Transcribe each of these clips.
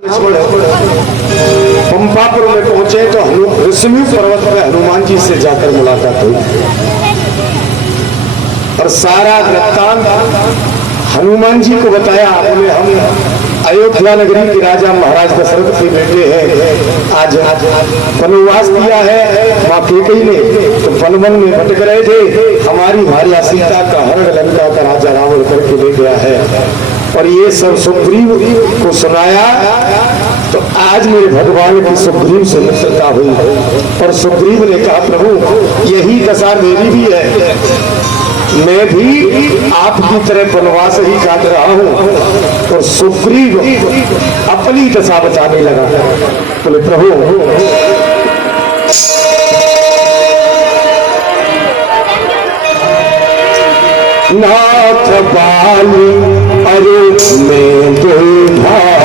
पंपापुर में पहुंचे तो ऋषिमु पर्वत में हनुमान जी से जाकर मुलाकात हुई और सारा वृत्तांत हनुमान जी को बताया। बोले हम अयोध्या नगरी के राजा महाराज दशरथ के बेटे हैं, आज वनवास किया है माँ कैकेयी ने, तो वनवन में भटक रहे थे, हमारी भार्या सीता का हरण लंका का राजा रावण करके ले गया है। और ये सब सुग्रीव को सुनाया तो आज मेरे भगवान की सुग्रीव से मित्रता हुई। और सुग्रीव ने कहा प्रभु यही दशा मेरी भी है, मैं भी आपकी तरह वनवास ही काट रहा हूं। और सुग्रीव अपनी दशा बताने लगा। बोले प्रभु नाथ बाली अरे मैं दो भाई,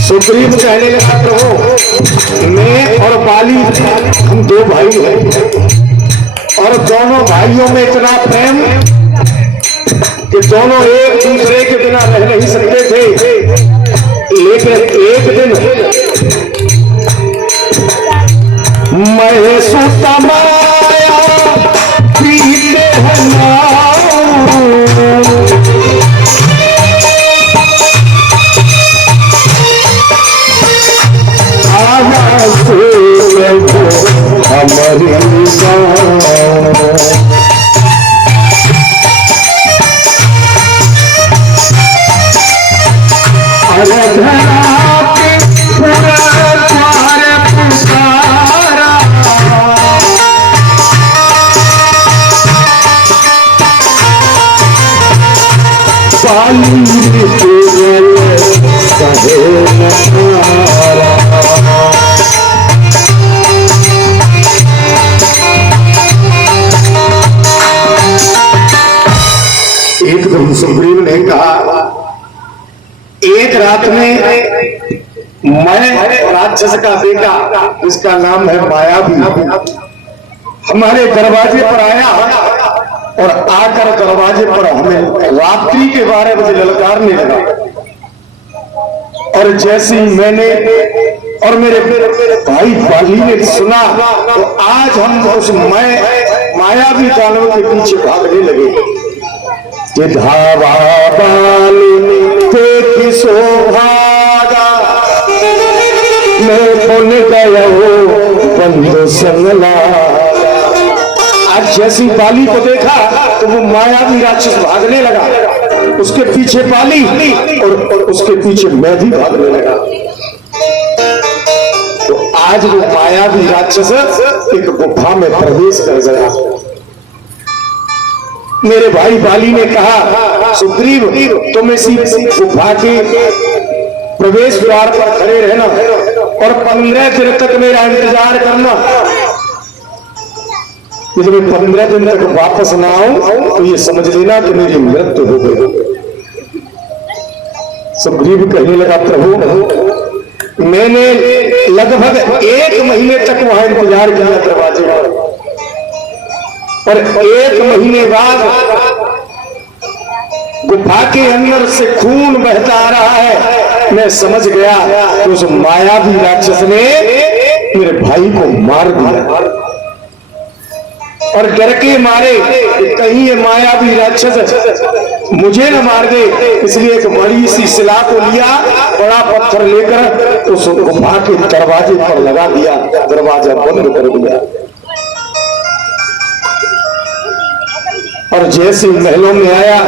सुग्रीव कहने लगा प्रभु मैं और बाली हम दो भाई हैं और दोनों भाइयों में इतना प्रेम कि दोनों एक दूसरे के बिना रह नहीं सकते थे। लेकिन एक दिन मैं सुता माया पीते हैं हमारी सुग्रीव ने कहा एक रात में मैं राक्षस का बेटा जिसका नाम है मायावी हमारे दरवाजे पर आया और आकर दरवाजे पर हमें रात्रि के 12 बजे ललकारने लगा। और जैसे ही मैंने और मेरे भाई बाली ने सुना तो आज हम उस मायावी दानव के पीछे भागने लगे। धावा बाली देखी शोभागा मैं पुन गया बंधु संगला। आज जैसी बाली को देखा तो वो मायावी राक्षस भागने लगा, उसके पीछे बाली और उसके पीछे मैं भी भागने लगा। तो आज वो मायावी राक्षस एक गुफा में प्रवेश कर गया। मेरे भाई बाली ने कहा सुग्रीव तुम इसी गुफा के प्रवेश द्वार पर खड़े रहना और 15 दिन तक मेरा इंतजार करना। यदि मैं 15 दिन तक वापस ना आऊं तो ये समझ लेना कि मेरी मृत्यु हो गई। सुग्रीव कहने लगा प्रभु मैंने लगभग 1 महीने तक वहां इंतजार किया दरवाजे पर और 1 महीने बाद गुफा के अंदर से खून बहता आ रहा है। मैं समझ गया कि उस मायावी राक्षस ने मेरे भाई को मार दिया और डर के मारे कहीं ये मायावी राक्षस मुझे न मार दे, इसलिए एक बड़ी सी शिला को लिया, बड़ा पत्थर लेकर उस गुफा के दरवाजे पर लगा दिया, दरवाजा बंद कर दिया। और जैसे महलों में आया,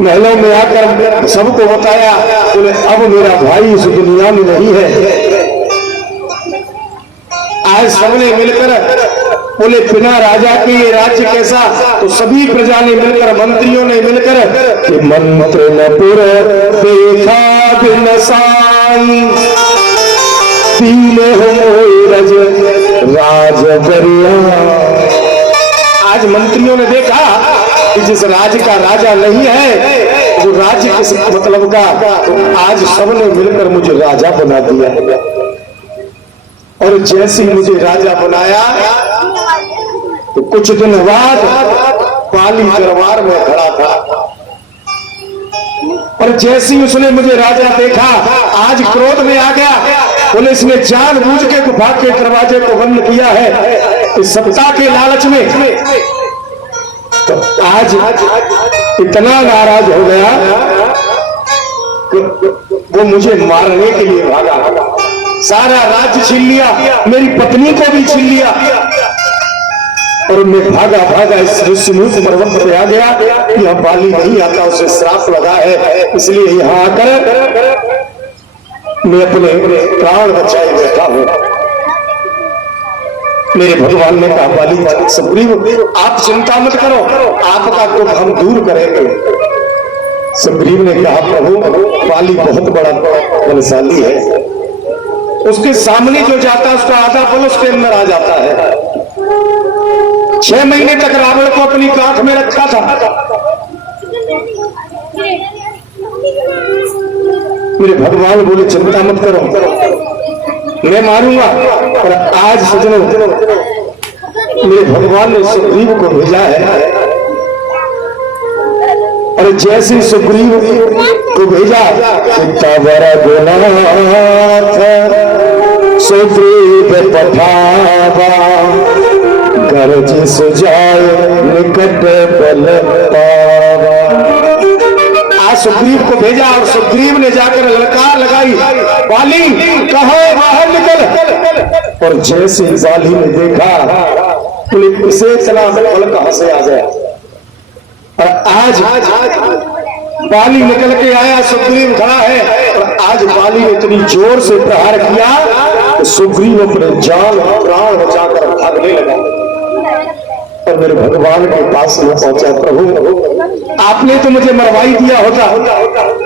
महलों में आकर सबको बताया, बोले अब मेरा भाई इस दुनिया में नहीं है। आज सबने मिलकर बोले बिना राजा के ये राज्य कैसा, तो सभी प्रजा ने मिलकर, मंत्रियों ने मिलकर कि मंत्र न पुर देखा बिन साई पीले हो रज राज गरिया। आज मंत्रियों ने देखा कि जिस राज्य का राजा नहीं है वो राज्य किस मतलब का। तो आज सबने मिलकर मुझे राजा बना दिया, और जैसे ही मुझे राजा बनाया तो कुछ दिन बाद पाली दरबार में खड़ा था, और जैसे ही उसने मुझे राजा देखा आज क्रोध में आ गया। पुलिस ने जानबूझ के गुफा के दरवाजे को बंद किया है इस सत्ता के लालच में। तो आज इतना नाराज हो गया कि वो मुझे मारने के लिए भागा, सारा राज्य छीन लिया, मेरी पत्नी को भी छीन लिया, और मैं भागा भागा इस ऋषिमुख पर्वत पे आ गया। यह बाली नहीं आता, उसे श्राप लगा है, इसलिए यहाँ आकर मैं अपने प्राण बचाए बैठा हूं। मेरे भगवान ने कहा बाली सुग्रीव आप चिंता मत करो, आपका दुख हम दूर करेंगे। सुग्रीव ने कहा प्रभु बाली बहुत बड़ा बलशाली है, उसके सामने जो जाता है उसका आधा बल उसके अंदर आ जाता है। 6 महीने तक रावण को अपनी कांख में रखा था। मेरे भगवान बोले चिंता मत करो, मैं मारूंगा। और आज सजनों मेरे भगवान ने सुग्रीव को भेजा है, और जैसे सुग्रीव को भेजा सुग्रीव पठावा गरज सुजाए निकट बल पावा। आज सुग्रीव को भेजा और सुग्रीव ने जाकर ललकार लगाई बाली कहो बाहर निकल। और जैसे बाली ने देखा इसे इतना बल कहां से आ गया। और आज बाली निकल के आया, सुग्रीव खड़ा है, और आज बाली ने इतनी जोर से प्रहार किया तो सुग्रीव अपने जान प्राण बचाकर भागने लगा। और मेरे भगवान के पास में पहुंचा, प्रभु आपने तो मुझे मरवाई दिया होता।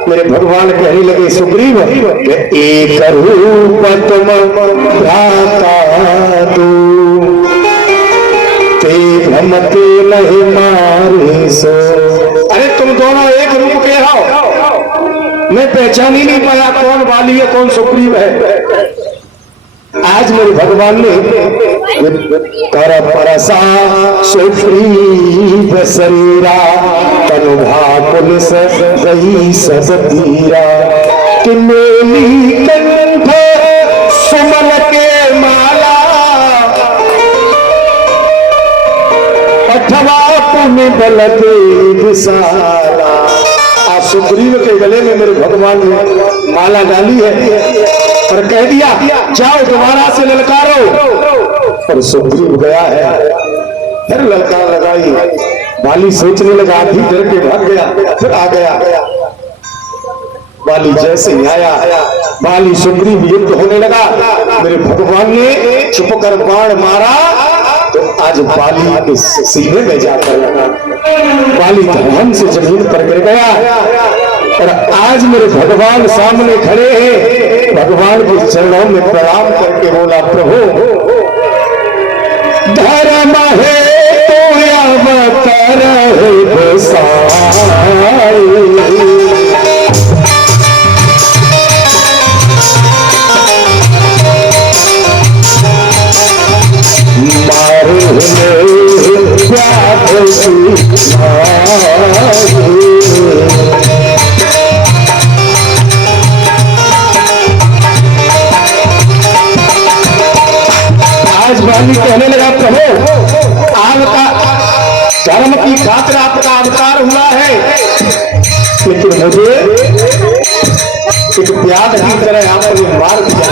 मेरे भगवान कहने लगे सुग्रीव एक रूप तुम भ्राता तू भ्रमते नहीं मारे सो। अरे तुम दोनों एक रूप के हो, मैं पहचान ही नहीं पाया कौन बाली है कौन सुग्रीव है। आज मेरे भगवान ने कर परसा सुग्रीव शरीरा तनुभा पुलिस गई सतीरा कि मेली कंठ सुमन के माला अठवा पुण्य बल के विशाला। आज सुग्रीव के गले में मेरे भगवान ने माला डाली है और कह दिया जाओ दोबारा से ललकारो। और सुग्रीव गया है, फिर ललकार लगाई। बाली सोचने लगा, आधी डर के भाग गया, फिर आ गया। बाली जैसे ही आया, बाली सुग्रीव युद्ध होने लगा। मेरे भगवान ने छुप कर बाण मारा तो आज बाली के सीने में जाकर लगा। बाली धर्म से जमीन पर गिर गया। और आज मेरे भगवान सामने खड़े हैं, भगवान के चरणों में प्रणाम करके बोला प्रभु धर्म है तो अवतार है बसाई। आज बाली कहने लगा प्रभु आपका धर्म की खातिर आपका अवतार हुआ है, लेकिन मुझे एक प्याद की तरह आपने मार दिया।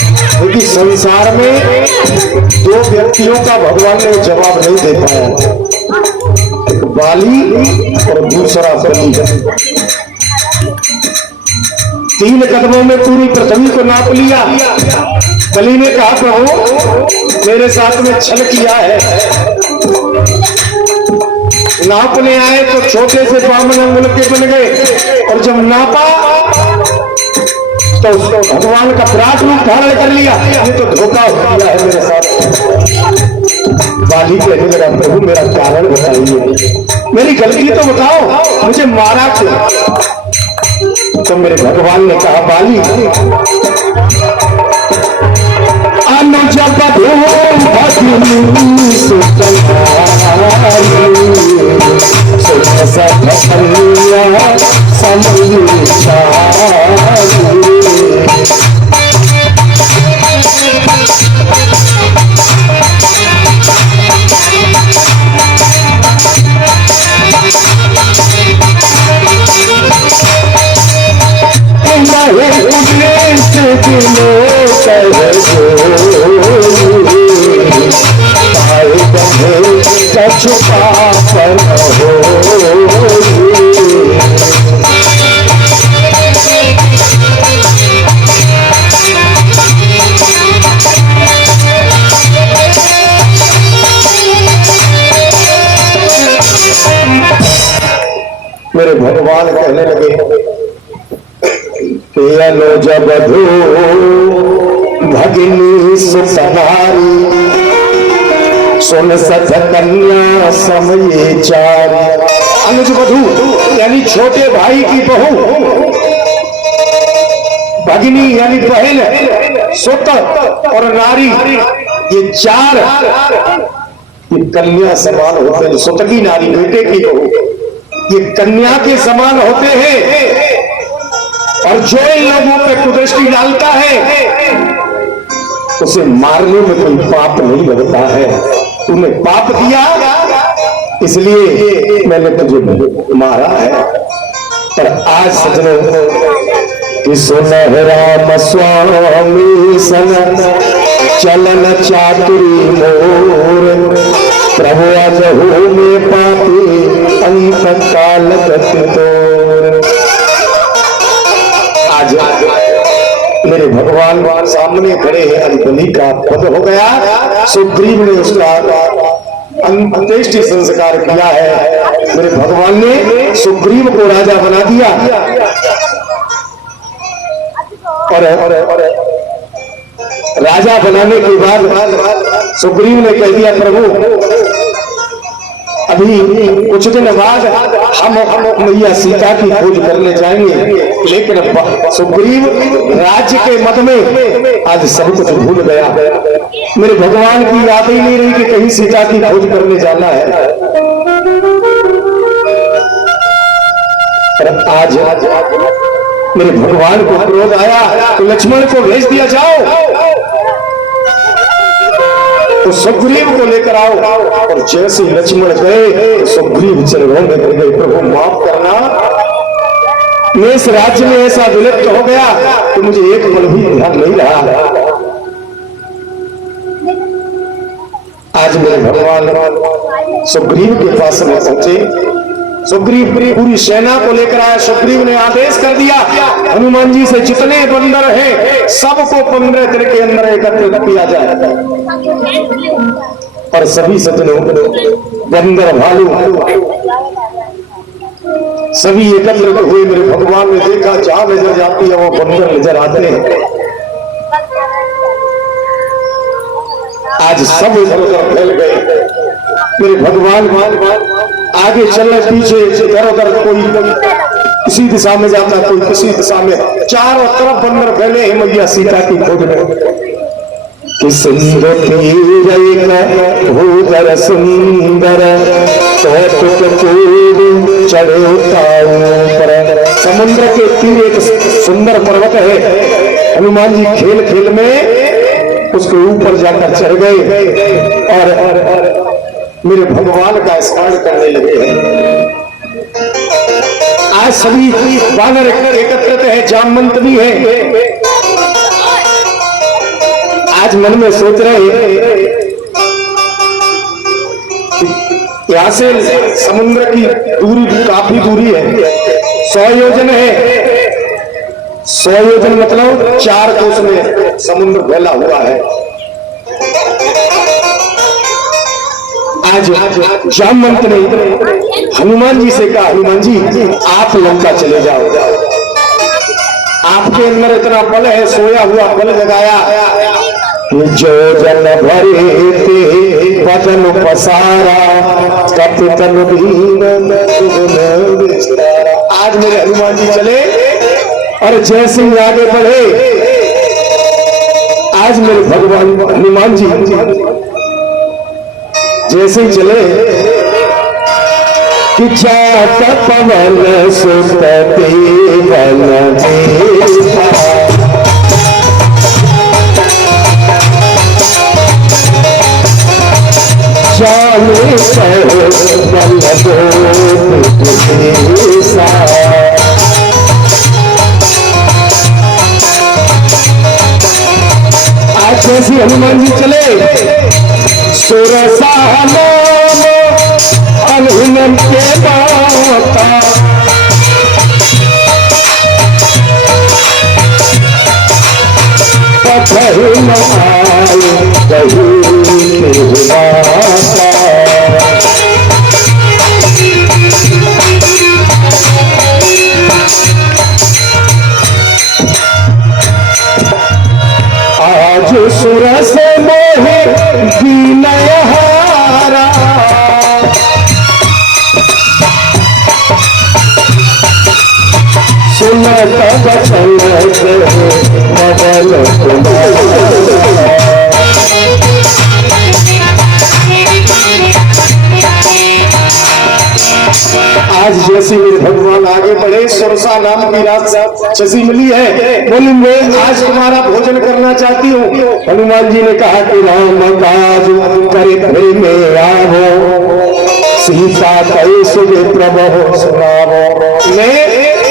क्योंकि संसार में दो व्यक्तियों का भगवान ने जवाब नहीं दे पाया, एक बाली और दूसरा बलि। 3 कदमों में पूरी पृथ्वी को नाप लिया। बलि ने कहा प्रभु मेरे साथ में छल किया है। नापने आए तो छोटे से 52 अंगुल के बन गए, और जब नापा तो भगवान का विराट रूप धारण कर लिया। ये तो धोखा हो गया है मेरे साथ। बाली कहने लगा प्रभु मेरा कारण बताइए, मेरी गलती तो बताओ, मुझे मारा क्यों? तो मेरे भगवान ने कहा बाली अनुज मेरे भगवान कहने लगे लो जब भगिनी सुसहारी सुन सत कन्या समय चार। अनुज वधू यानी छोटे भाई की बहू, भगिनी यानी बहन, सुत और नारी, ये 4 ये कन्या समान होते हैं। सुत की नारी बेटे की बहू ये कन्या के समान होते हैं, और जो इन लोगों पे कुदृष्टि डालता है उसे मारने में कोई पाप नहीं लगता है। तूने पाप किया इसलिए मैंने तुझे मारा है। पर आज सजनों कि सुनहरा स्वामी सन चलन चातुरी मोर, प्रभु अजहू में पापी अंत काल तोर। आज मेरे भगवान सामने खड़े हैं। आज बलि का वध हो गया, सुग्रीव ने उसका अंत्येष्टि संस्कार किया है। मेरे भगवान ने सुग्रीव को राजा बना दिया, और राजा बनाने के बाद सुग्रीव ने कह दिया प्रभु अभी कुछ दिन बाद हम मैया सीता की खोज करने जाएंगे। लेकिन सुग्रीव राज्य के मद में आज सब कुछ भूल गया। मेरे भगवान की याद ही नहीं रही कि कहीं सीता की खोज करने जाना है। पर आज मेरे भगवान को क्रोध आया तो लक्ष्मण को भेज दिया, जाओ तो सुग्रीव को लेकर आओ। और जैसे लक्ष्मण गए सुग्रीव चरणों में गिर गए, प्रभु माफ करना, मैं इस राज्य में ऐसा विलुप्त हो गया कि मुझे एक पल भी ध्यान नहीं रहा। आज मेरे भगवान सुग्रीव के पास में पहुंचे। सुग्रीव पूरी सेना को लेकर आया। सुग्रीव ने आदेश कर दिया हनुमान जी से जितने बंदर हैं सबको 15 दिन के अंदर एकत्रित किया जाए। और सभी सज्जनों बंदर भालू सभी एकत्रित हुए। मेरे भगवान ने देखा जहां नजर जाती है वो बंदर नजर आते हैं। आज सब इधर उधर फैल गए। मेरे भगवान आगे चल रहे, पीछे इधर उधर, कोई किसी दिशा में जाता, कोई किसी दिशा में, चारों तरफ बंदर फैले हैं मैया सीता की खोज में। सुंदर सुंदर चढ़े समुद्र के तीर एक सुंदर पर्वत है। हनुमान जी खेल खेल में उसके ऊपर जाकर चढ़ गए और मेरे भगवान का स्मरण करने लगे हैं। आज सभी वानर एकत्रित है, जामवंत भी है। आज मन में सोच रहे यहाँ से समुद्र की दूरी काफी दूरी है, 100 योजन है। 100 योजन मतलब 4 कोस में समुद्र फैला हुआ है। आज जामवंत ने हनुमान जी से कहा, हनुमान जी आप लंका चले जाओ, आपके अंदर इतना बल है, सोया हुआ बल जगाया। जो जन भरे ते वचन पसारा, कपितन भीम आज मेरे हनुमान जी चले और जैसे ही आगे बढ़े, आज मेरे भगवान हनुमान जी जैसे ही चले कि जात पवन सुत देवन जाने आज जैसे हनुमान जी चले, सुरसा अनहुन के माता पथहि न आए कहीं निर्वाता। आज सुरस मोहे विनय हारा, सुनत बचन मदन कुमार। आज जैसे मेरे भगवान आगे बढ़े, सुरसा नाम की राक्षसी मिली है, बोली मैं आज तुम्हारा भोजन करना चाहती हूँ। हनुमान जी ने कहा कि राम काज करे प्रेम में आवो, सीता कहे सुबह प्रभु सुनावो। मैं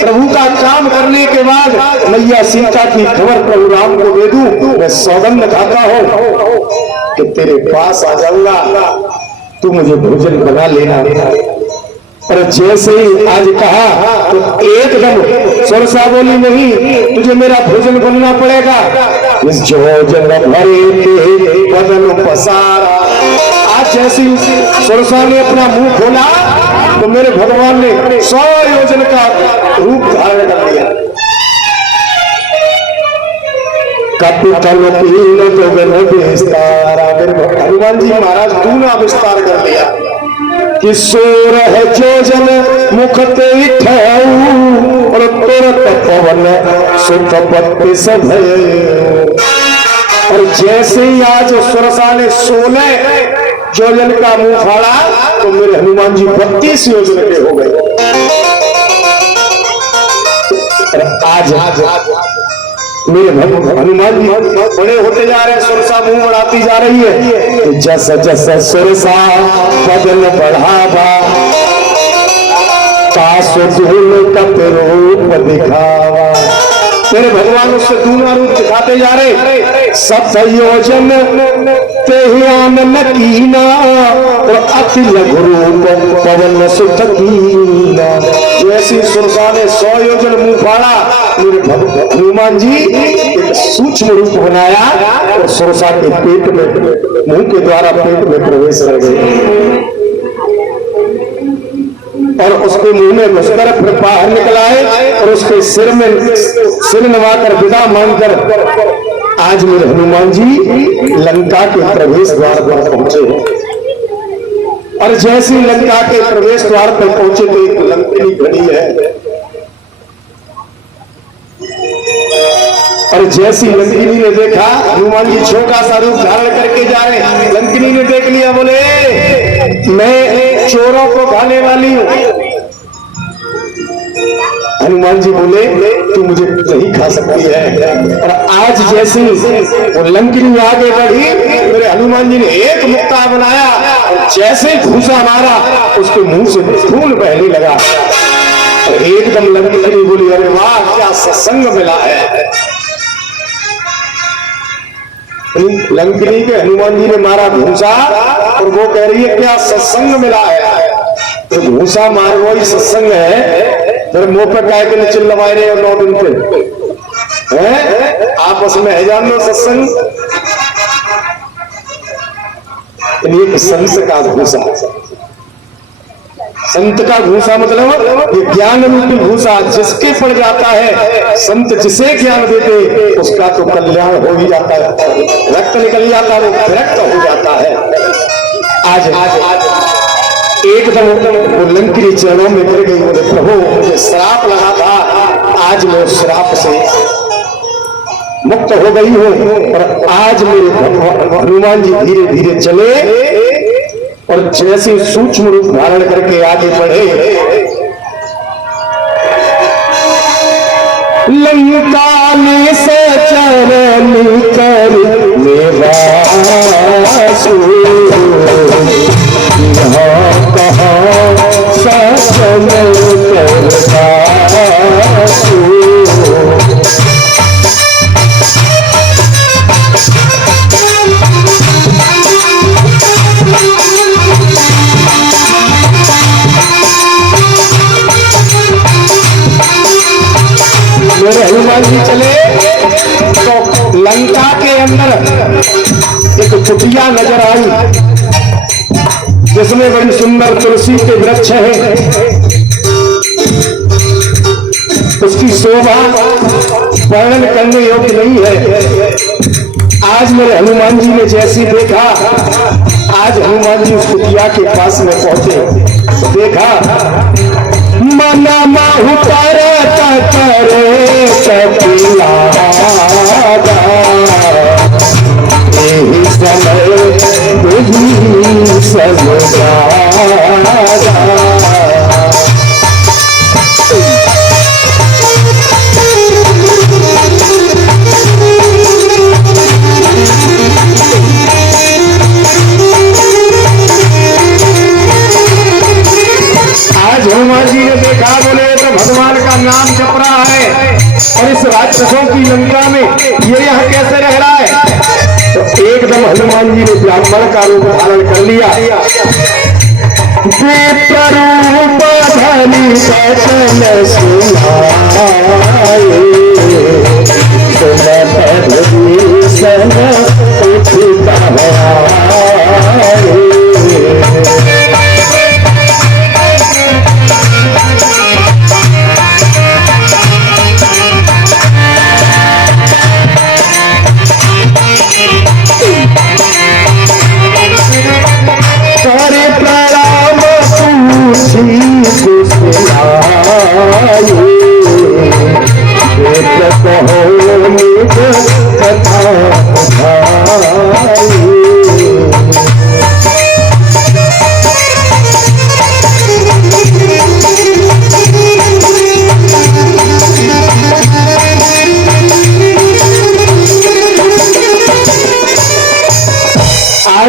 प्रभु का काम करने के बाद मैया सीता की खबर प्रभु राम को दे दूं, मैं सौगंध खाता हूँ कि तेरे पास आ जाऊंगा, तू मुझे भोजन बना लेना। और जैसे ही आज कहा तो एकदम सुरसा बोली नहीं, तुझे मेरा भोजन बनना पड़ेगा। इस भोजन भरे के बदन पसारा। आज जैसी सुरसा ने अपना मुंह खोला तो मेरे भगवान ने 100 योजन का रूप धारण कर लिया। कपितल पीन गगन विस्तारा, मेरे हनुमान जी महाराज दूना विस्तार कर लिया कि 16 योजन मुख ते ठाऊ और तुरत पवन सुख पत्ति सब। और जैसे ही आज सुरसा ने 16 योजन का मुंह फाड़ा तो मेरे हनुमान जी 32 योजन के हो गए। आज मेरे हनुमान जी बड़े होते जा रहे हैं, सुरसा मुंह बढ़ाती जा रही है। जस जस सुरसा बदन बढ़ावा, तासु धूल कप रूप दिखावा। मेरे भगवान उससे दूना रूप दिखाते जा रहे। सब योजन ते आनन कीना और अति लघु रूप पवन सुत कीना। जैसी सुरसा ने 100 योजन मुंह फाड़ा, मेरे हनुमान जी एक सूक्ष्म रूप बनाया और सुरसा के पेट में, मुंह के द्वारा पेट में प्रवेश कर गए और उसके मुंह में घुसकर फिर बाहर निकल आए और उसके सिर नवाकर विदा मांगकर आज मेरे हनुमान जी लंका के प्रवेश द्वार पर पहुंचे हैं। और जैसे ही लंका के प्रवेश द्वार पर पहुंचे तो एक लंकिनी खड़ी है। और जैसी लंकिनी ने देखा हनुमान जी छोटा सा रूप धारण करके जा रहे, लंकिनी ने देख लिया, बोले मैं चोरों को खाने वाली हूं। हनुमान जी बोले तू मुझे नहीं खा सकती है। और आज जैसी वो लंकिनी आगे बढ़ी, मेरे हनुमान जी ने एक मुक्का बनाया और जैसे घूसा मारा उसके मुंह से खून बहने लगा। और एकदम लंकिनी बोली अरे वाह क्या सत्संग मिला है। लंकिनी के हनुमान जी ने मारा घूसा और वो कह रही है क्या सत्संग मिला है, तो घूसा मार वही सत्संग है, फिर मुंह पर काय के चिल्लवाए रहे और 9 दिन पे है आपस में है जान लो सत्संग। एक संत का घूसा, संत का घूसा मतलब ये ज्ञान रूपी घूसा जिसके पड़ जाता है, संत जिसे ज्ञान देते उसका तो कल्याण हो ही जाता है, रक्त निकल जाता है, वो विरक्त हो जाता है। आज आज आज एकदम वो लंकिनी चरणों में गिर गई, बोले प्रभु मुझे श्राप लगा था, आज मैं उस श्राप से मुक्त हो गई हूं और आज मेरे हनुमान जी धीरे धीरे चले और जैसे सूक्ष्म रूप धारण करके आगे बढ़े, लंका में सचरण कर निवासु, यहाँ कहाँ सचरण करवासु। मेरे हनुमान जी चले तो लंका के अंदर एक कुटिया नजर आई जिसमें बड़ी सुंदर तुलसी के वृक्ष है, उसकी शोभा वर्णन करने योग्य नहीं है। आज मेरे हनुमान जी ने जैसी देखा, आज हनुमान जी उस कुटिया के पास में पहुंचे तो देखा मना माहू करे समय आज हनुमान जी ने देखा, बोले तो भगवान का नाम जप रहा है और इस राक्षसों की लंका में ये यहाँ कैसे रह रहा है। तो एकदम हनुमान जी ने ब्राह्मण का रूप धारण कर लिया, रूप धनी बचन सुनाए, सन उठता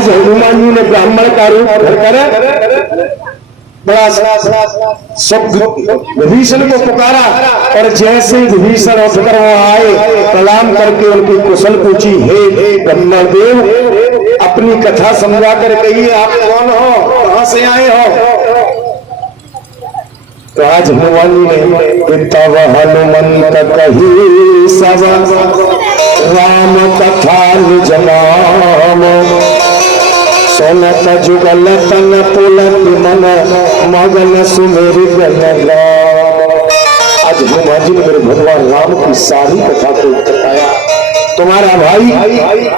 हनुमान जी ने ब्राह्मण का रूप धरकर बड़ा विभीषण को पुकारा और जैसे विभीषण उठकर वो आए, प्रणाम करके उनकी कुशल पूछी, हे ब्रह्मदेव अपनी कथा समझा कर कहिए आप कौन हो, कहां से आए हो। तो आज हनुमान जी ने तब हनुमंत कही सब राम कथा निज नाम, सोनत जुगल तन पुलक मन मगन सुमेरि गन। आज हनुमान जी ने मेरे भगवान राम की सारी कथा को बताया। तुम्हारा भाई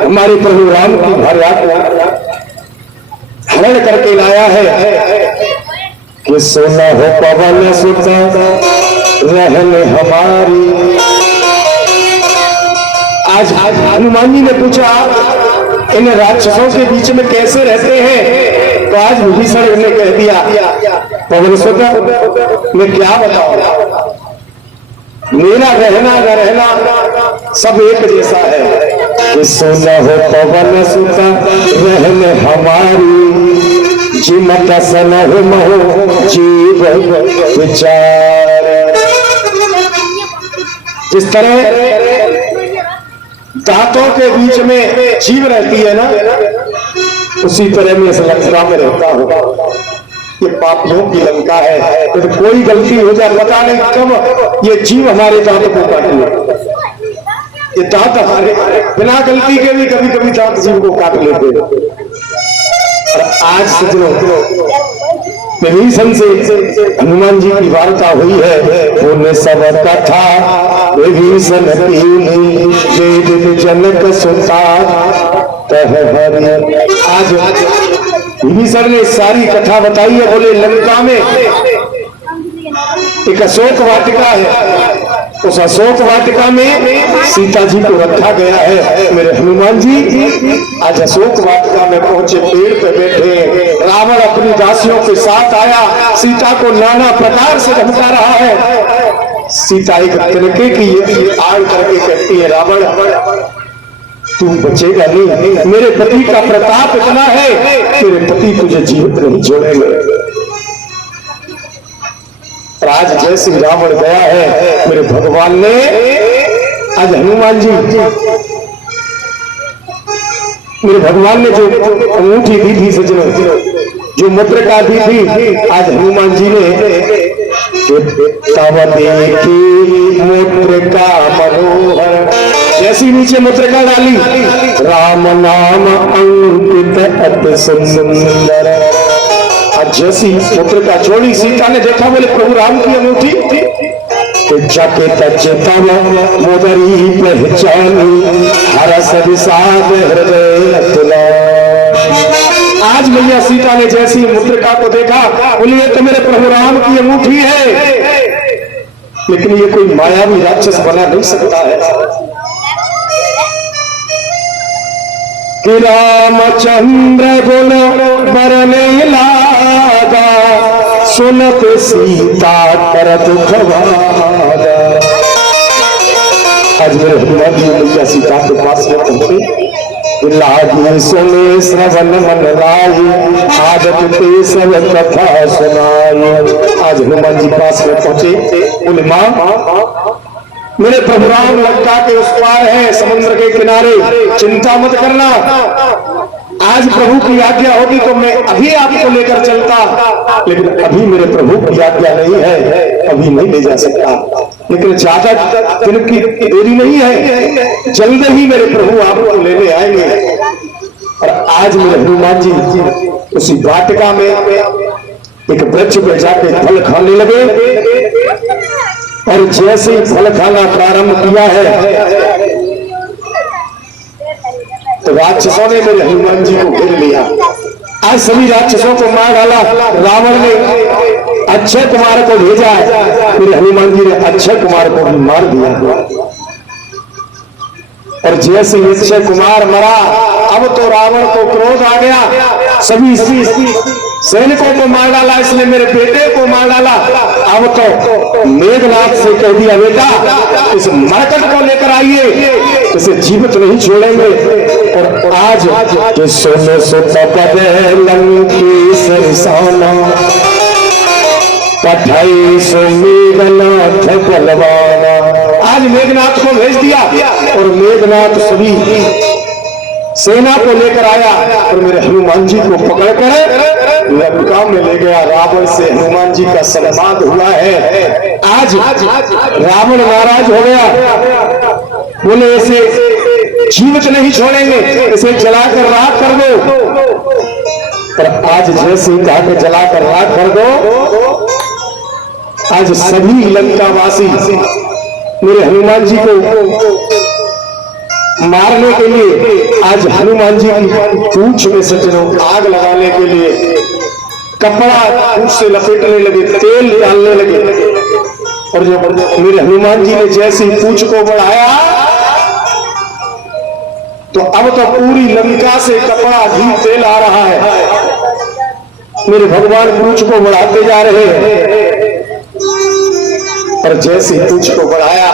हमारे प्रभु राम की भार्या को हरण करके लाया है कि सोना हो पवन सुत रहने हमारी। आज हनुमान जी ने पूछा इन राक्षसों के बीच में कैसे रहते हैं, तो आज विभीषण ने कह दिया पवन सुत मैं क्या बताऊं, मेरा रहना न रहना सब एक जैसा है कि सोना हो पवन सुत रहने हमारी, जिमत सन हो जीव विचार। जिस तरह दांतों के बीच में जीव रहती है ना, उसी तरह में इस लंका में रहता होगा। ये पापियों की लंका है। तो कोई गलती हो जाए, पता नहीं कब ये जीव हमारे दांत को काट ले। ये दांत हमारे बिना गलती के भी कभी कभी दांत जीव को काट लेते। और आज सजनों विभीषण से हनुमान जी की वार्ता हुई है। उन्हें सब कथा विभीषण वेद जनक सुता। आज विभीषण ने सारी कथा बताई है। बोले लंका में एक अशोक वाटिका है, उस अशोक वाटिका में सीता जी को रखा गया है। मेरे हनुमान जी आज अशोक वाटिका में पहुंचे, पेड़ पे बैठे। रावण अपनी दासियों के साथ आया, सीता को नाना प्रकार से धमका रहा है। सीता एक तिनके की आड़ करके कहती है, रावण तू बचेगा नहीं, मेरे पति का प्रताप इतना है, तेरे पति तुझे जीवित नहीं छोड़ेंगे। आज जैसे रावण गया है, मेरे भगवान ने आज हनुमान जी, मेरे भगवान ने जो अंगूठी दी थी सजनों, जो मुद्रिका दी थी, आज हनुमान जी ने तब देखी मुद्रिका मनोहर, जैसी नीचे मुद्रिका डाली, राम नाम अंकित अति सुंदर। जैसी मुद्रिका जोड़ी सीता ने देखा, बोले प्रभु राम की अंगूठी। जाके तब मोदरी पहचानी, हरस विषाद हृदय तुला। आज मैया सीता ने जैसी मुद्रिका को देखा, बोले ये तो मेरे प्रभु राम की अंगूठी है, लेकिन ये कोई मायावी राक्षस बना नहीं सकता है। कि रामचंद्र गुण बरने लागा, सुनत सीता कर दुख भागा। आज मेरे हनुमान जी मैया सीता के पास में पहुंचे। लागी सुने श्रवण मन लाई, आदत पे सब कथा सुनाई। आज हनुमान जी पास में पहुंचे, बोले मां मेरे प्रभु राम लंका के उस पार है, समुद्र के किनारे, चिंता मत करना। आज प्रभु की आज्ञा होगी तो मैं अभी आपको लेकर चलता, लेकिन अभी मेरे प्रभु की आज्ञा नहीं है, अभी नहीं ले जा सकता। लेकिन ज्यादा दिन की देरी नहीं है, जल्द ही मेरे प्रभु आपको लेने आएंगे। और आज मेरे हनुमान जी उसी वाटिका में एक वृक्ष पे जाके फल खाने लगे। और जैसे ही फल खाना प्रारंभ किया है, तो राक्षसों ने मेरे हनुमान जी को घेर लिया। आज सभी राक्षसों को मार डाला। रावण ने अक्षय कुमार को भेजा, मेरे हनुमान जी ने अक्षय कुमार को भी मार दिया। और जैसे ही अक्षय कुमार मरा, अब तो रावण को क्रोध आ गया, सभी सैनिकों को मार डाला, इसने मेरे बेटे को मार डाला। अब तो मेघनाथ से कह दिया, बेटा इस मरकट को लेकर आइए, इसे जीवित नहीं छोड़ेंगे। और आज जो सोने सोता पदे लंकेश्वर साना, पठाई सो मेघनाथ बलवाना। आज मेघनाथ को भेज दिया और मेघनाथ सभी सेना को लेकर आया और मेरे हनुमान जी को पकड़कर लंका में ले गया। रावण से हनुमान जी का संवाद हुआ है। आज रावण नाराज हो गया, बोले इसे जीवित नहीं छोड़ेंगे, इसे जलाकर राख कर दो। और आज जैसे कहा कि जलाकर राख कर दो, आज सभी लंकावासी मेरे हनुमान जी को मारने के लिए, आज हनुमान जी की पूंछ में सज्जनों आग लगाने के लिए कपड़ा पूंछ से लपेटने लगे, तेल डालने लगे। और जब मेरे हनुमान जी ने जैसे ही पूंछ को बढ़ाया, तो अब तो पूरी लंका से कपड़ा घी तेल आ रहा है। मेरे भगवान पूंछ को बढ़ाते जा रहे हैं। और जैसे ही पूंछ को बढ़ाया,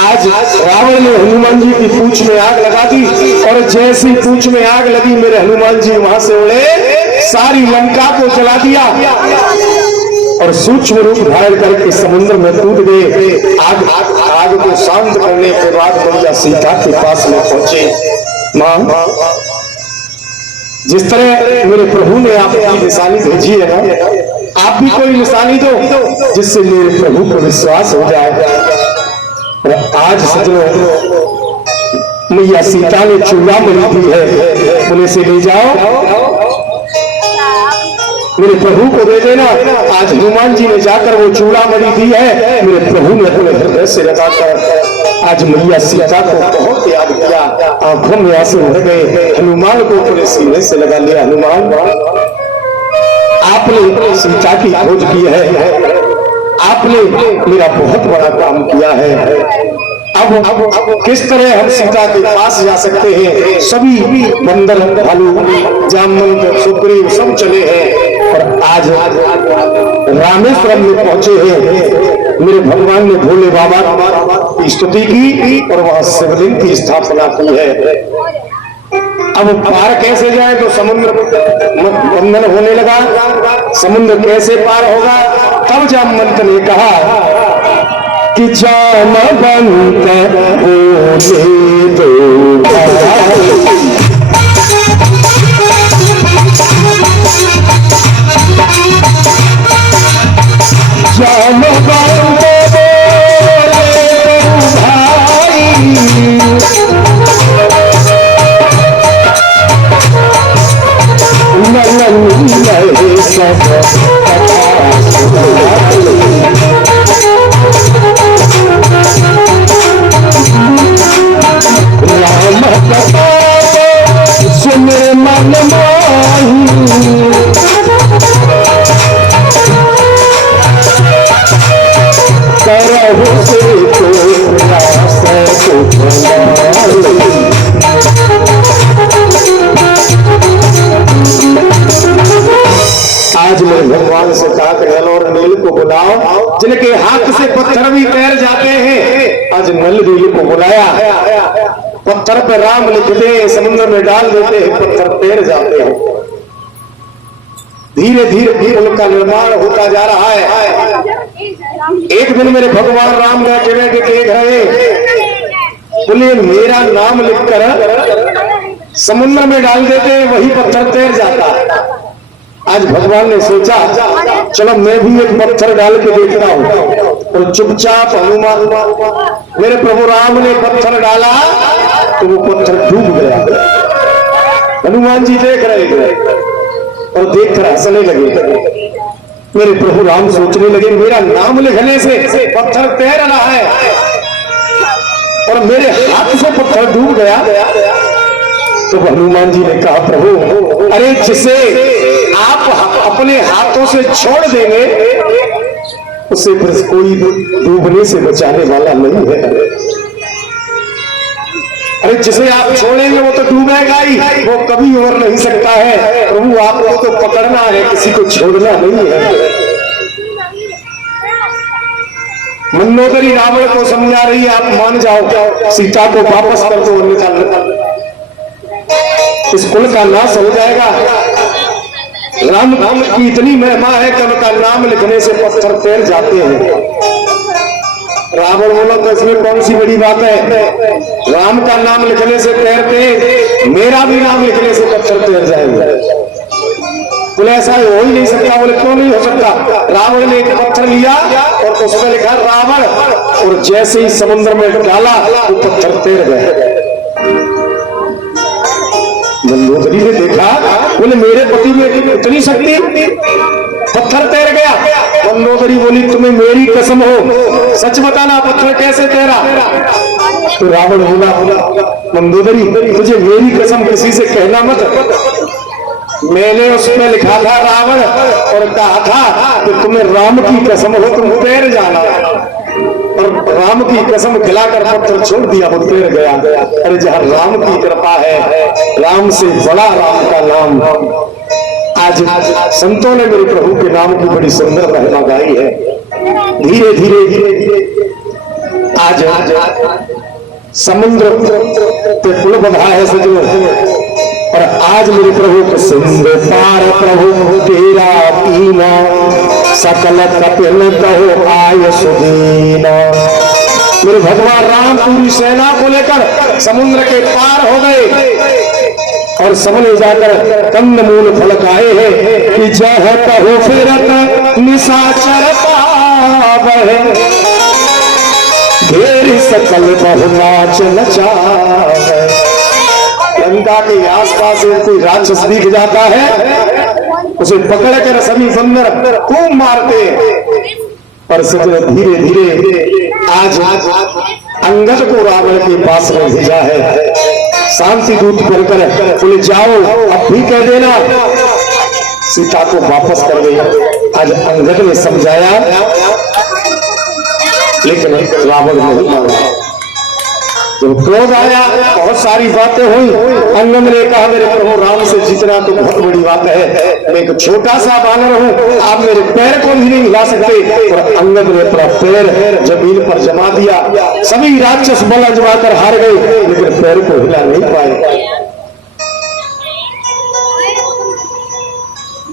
आज रावण ने हनुमान जी की पूंछ में आग लगा दी। और जैसी पूंछ में आग लगी, मेरे हनुमान जी वहां से उड़े, सारी लंका को जला दिया और सूक्ष्म रूप धारण करके समुद्र में कूद गए। आज आग को शांत करने के बाद मैया सीता के पास में पहुंचे। मां, जिस तरह मेरे प्रभु ने आपकी निशानी भेजी है ना, आप भी कोई निशानी दो जिससे मेरे प्रभु को विश्वास हो जाए। और आज सजनों, मैया सीता ने चूड़ामणि दी है, बोले से ले जाओ, मेरे प्रभु को दे देना। आज हनुमान जी ने जाकर वो चूड़ामणि दी है, मेरे प्रभु ने अपने हृदय से लगाकर आज मैया सीता को बहुत याद किया, आंखों में आंसू भर गए। हनुमान को अपने सीने से लगा लिया। हनुमान, आपने सीता की खोज की है, आपने मेरा बहुत बड़ा काम किया है। अब किस तरह हम सीता के पास जा सकते हैं? सभी बंदर, भालू, जामवंत, सुग्रीव सब चले हैं और आज रामेश्वरम में पहुंचे हैं। मेरे भगवान ने भोले बाबा की स्तुति की और वहां शिवलिंग की स्थापना की है। अब पार कैसे जाए? तो समुद्र बंधन होने लगा, समुद्र कैसे पार होगा? तब जामवंत ने कहा कि जामवंत होने दो, जामवंत आज मेरे भगवान से कहा कि नल और नील को बुलाओ, जिनके हाथ से पत्थर भी तैर जाते हैं। आज नल नील को बुलाया, पत्थर पे राम लिख दे, समुद्र में डाल देते हैं, पत्थर तैर जाते हैं। धीरे धीरे उनका निर्माण होता जा रहा है। एक दिन मेरे भगवान राम बैठे बैठे देख रहे, बोले मेरा नाम लिखकर समुद्र में डाल देते हैं, वही पत्थर तैर जाता। आज भगवान ने सोचा चलो मैं भी एक पत्थर डाल के देखता हूं। और चुपचाप हनुमान, मेरे प्रभु राम ने पत्थर डाला तो वो पत्थर डूब गया। हनुमान जी देख रहे थे और देख कर हंसने लगे। मेरे प्रभु राम सोचने लगे मेरा नाम लिखने से पत्थर तैर रहा है और मेरे हाथ से पत्थर डूब गया। तो हनुमान जी ने कहा प्रभु, अरे जिसे आप अपने हाथों से छोड़ देंगे उसे फिर कोई डूबने से बचाने वाला नहीं है। अरे जिसे आप छोड़ेंगे वो तो डूबेगा ही, वो कभी उबर नहीं सकता है। प्रभु आपको तो पकड़ना है, किसी को छोड़ना नहीं है। मंदोदरी रावण को समझा रही है आप मान जाओ, सीता को वापस कर दो, अन्यथा इस कुल का नाश हो जाएगा। राम की इतनी महिमा है कि उनका नाम लिखने से पत्थर तैर जाते हैं। रावण बोला तो इसमें कौन सी बड़ी बात है, राम का नाम लिखने से तैरते, मेरा भी नाम लिखने से पत्थर तैर जाएंगे। बोले ऐसा हो ही नहीं सकता। बोले क्यों नहीं हो सकता? रावण ने एक पत्थर लिया और उसमें लिखा रावण, और जैसे ही समुद्र में डाला वो पत्थर तैर गए। मंदोदरी ने देखा, बोले मेरे पति में इतनी शक्ति, पत्थर तैर गया। मंदोदरी बोली तुम्हें मेरी कसम हो, सच बताना पत्थर कैसे तैरा? तो रावण बोला मंदोदरी तुझे मेरी कसम किसी से कहना मत, मैंने उसमें लिखा था रावण और कहा था कि तुम्हें राम की कसम हो तुम तैर जाना, और राम की कसम खिलाकर पत्थर छोड़ दिया, वो तैर गया। अरे जहाँ राम की कृपा है, राम से बड़ा राम का नाम। आज संतों ने मेरे प्रभु के नाम की बड़ी सुंदर महिमा गाई है। धीरे धीरे धीरे आज समुद्र पे पुल बंधा है सजनों, और आज मेरे प्रभु को सिंधु पार प्रभु तेरा पीना, सकल कपिल कहो आय सुदीना। मेरे भगवान राम पूरी सेना को लेकर समुद्र के पार हो गए और सबने जाकर कंद मूल फल खाए हैं कि जह कहो फिरत निशाचर पावै घेर सकल बहु नाच नचावै। लंका के आसपास कोई राक्षस दिख जाता है, उसे पकड़कर सभी बंदर खूब मारते पर सजने धीरे धीरे आज अंगद को रावण के पास में भेजा है। शांति दूत करकर बोले जाओ अब भी कह देना सीता को वापस कर गई। आज अंगद ने समझाया लेकिन रावण नहीं माना। जब क्रोध आया बहुत सारी बातें हुई। अंगद ने कहा मेरे प्रभु राम से जीतना तो बहुत बड़ी बात है, मैं एक छोटा सा बानर हूँ, आप मेरे पैर को भी नहीं हिला सकते। और अंगद ने अपना पैर जमीन पर जमा दिया। सभी राक्षस बल अजमा कर हार गए लेकिन पैर को हिला नहीं पाए।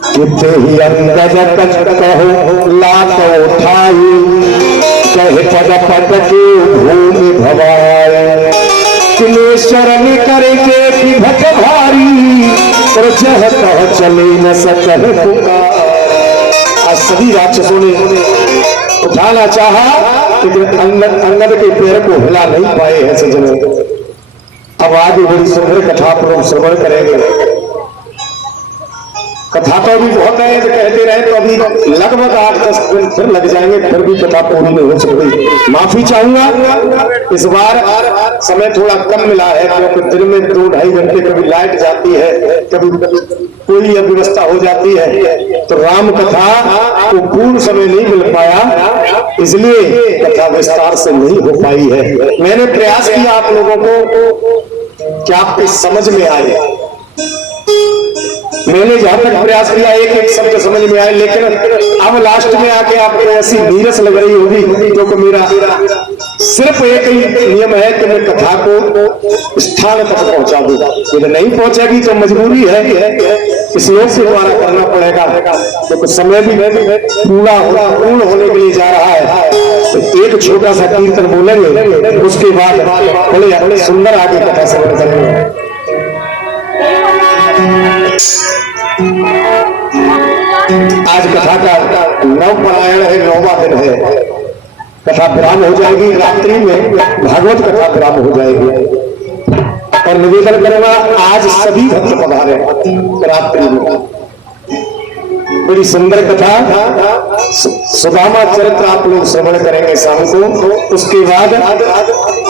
कितने ही अंगद कहो लात उठाई कहे पद पद के भूमि भवाए किले शरण करके विभट भारी और जह कह चले न सकह पुकार। आज सभी राक्षसों ने उठाना चाहा लेकिन अंगद के पैर को हिला नहीं पाए हैं सजनों। अब आगे बड़ी सुंदर कथा पर श्रवण करेंगे। कथा तो अभी बहुत है तो कहते रहे तो अभी लगभग 8-10 दिन फिर लग जाएंगे, फिर भी कथा पूरी नहीं हो सकती। माफी चाहूंगा इस बार समय थोड़ा कम मिला है क्योंकि दिन में 2-2.5 घंटे कभी लाइट जाती है, कभी कोई अव्यवस्था हो जाती है तो राम कथा को पूर्ण समय नहीं मिल पाया, इसलिए कथा विस्तार से नहीं हो पाई है। मैंने प्रयास किया आप लोगों को क्या आपके समझ में आए। मैंने जहां तक प्रयास किया एक शब्द समझ में आए, लेकिन अब लास्ट में आके आपको ऐसी नीरस लग रही होगी क्योंकि मेरा सिर्फ एक ही नियम है कि मैं कथा को स्थान तक पहुंचा दूंगा। यदि नहीं पहुंचेगी तो मजबूरी है इस योग के द्वारा करना पड़ेगा क्योंकि समय भी पूर्ण होने के लिए जा रहा है। तो एक छोटा सा कीर्तन बोलेंगे उसके बाद बड़े सुंदर आगे कथा समझ करेंगे। आज कथा का नवपरायण है, 9वां दिन है। कथा विराम हो जाएगी रात्रि में, भागवत कथा विराम हो जाएगी और निवेदन करूंगा आज सभी भक्त पधारे रात्रि में। बड़ी सुंदर कथा सुदामा चरित्र आप लोग श्रवण करेंगे शाम को। उसके बाद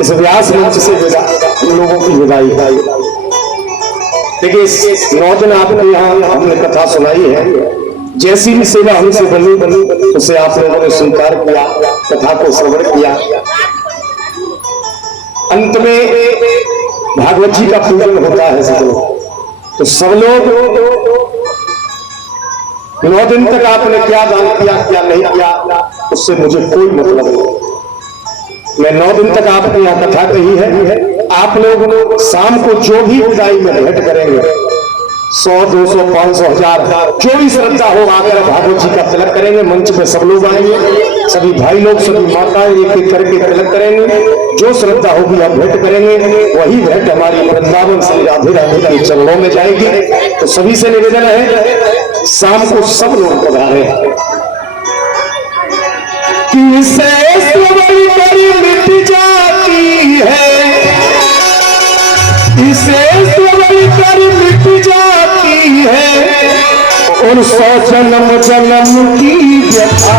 इस व्यास मंच से लोगों की विदाई। देखिए 9 दिन आपके यहाँ हमने कथा सुनाई है, जैसी भी सेवा हमसे बनी उसे आप लोगों ने स्वीकार किया, कथा को श्रवण किया। अंत में भागवत जी का पूजन होता है सब लोग। तो सब लोग 9 दिन तक आपने क्या दान किया क्या नहीं किया उससे मुझे कोई मतलब नहीं। मैं 9 दिन तक आपने यहाँ कथा कही है। आप लोग शाम को जो भी विदाई में भेंट करेंगे 100, 200, 500, 1000 जो भी श्रद्धा हो आकर भागवत जी का तिलक करेंगे। मंच पे सब लोग आएंगे, सभी भाई लोग सभी माताएं एक एक करके तिलक करेंगे। जो श्रद्धा होगी आप भेंट करेंगे, वही भेंट हमारी वृंदावन श्री राधे राधे के चरणों में जाएगी। तो सभी से निवेदन है शाम को सब लोग पधारे। मिट जाती है इसे कर मिट जाती है और 100 जन्म जन्म की व्यथा।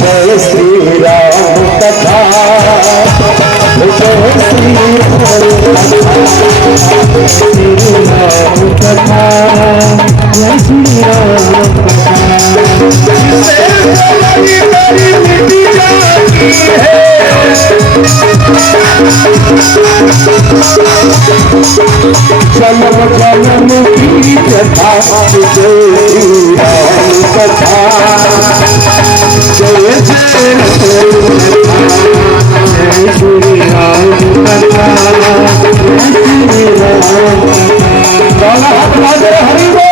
जय श्री राम कथा, जय श्री राम कथा, जय श्री राम जन्म जन्म की कथा। जय श्री राम कथा, जय जय श्री राम कथा, जय श्री राम। हरि बोल।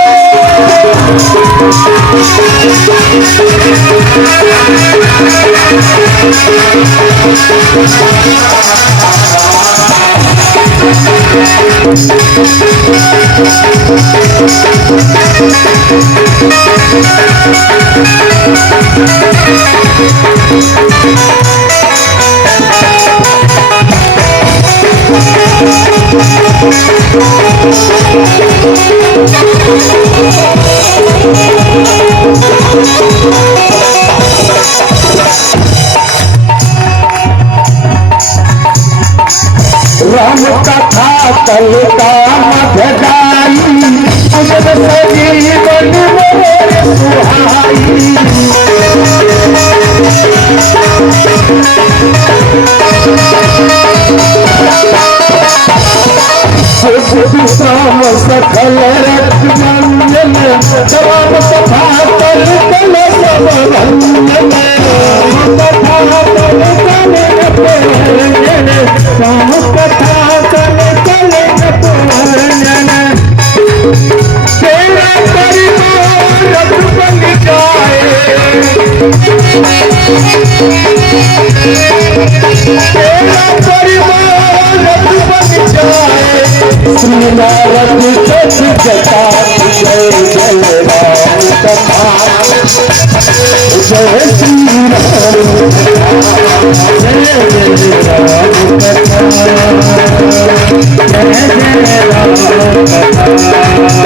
राम कथा कल का मधुराई उजल सजीवन मोर सुहाई। श्याम सकल रत्नंजन राम कथा कल कल सब रंजन कथा कल कल रत्नंजन राम कथा कल कल रत्नंजन तेरा परिवार रघु बन जाए तेरा परिवार रघु बन जाए श्री नारद जस जटा जय जय राम कथा जय श्री राम जय जय राम कथा जय जय राम कथा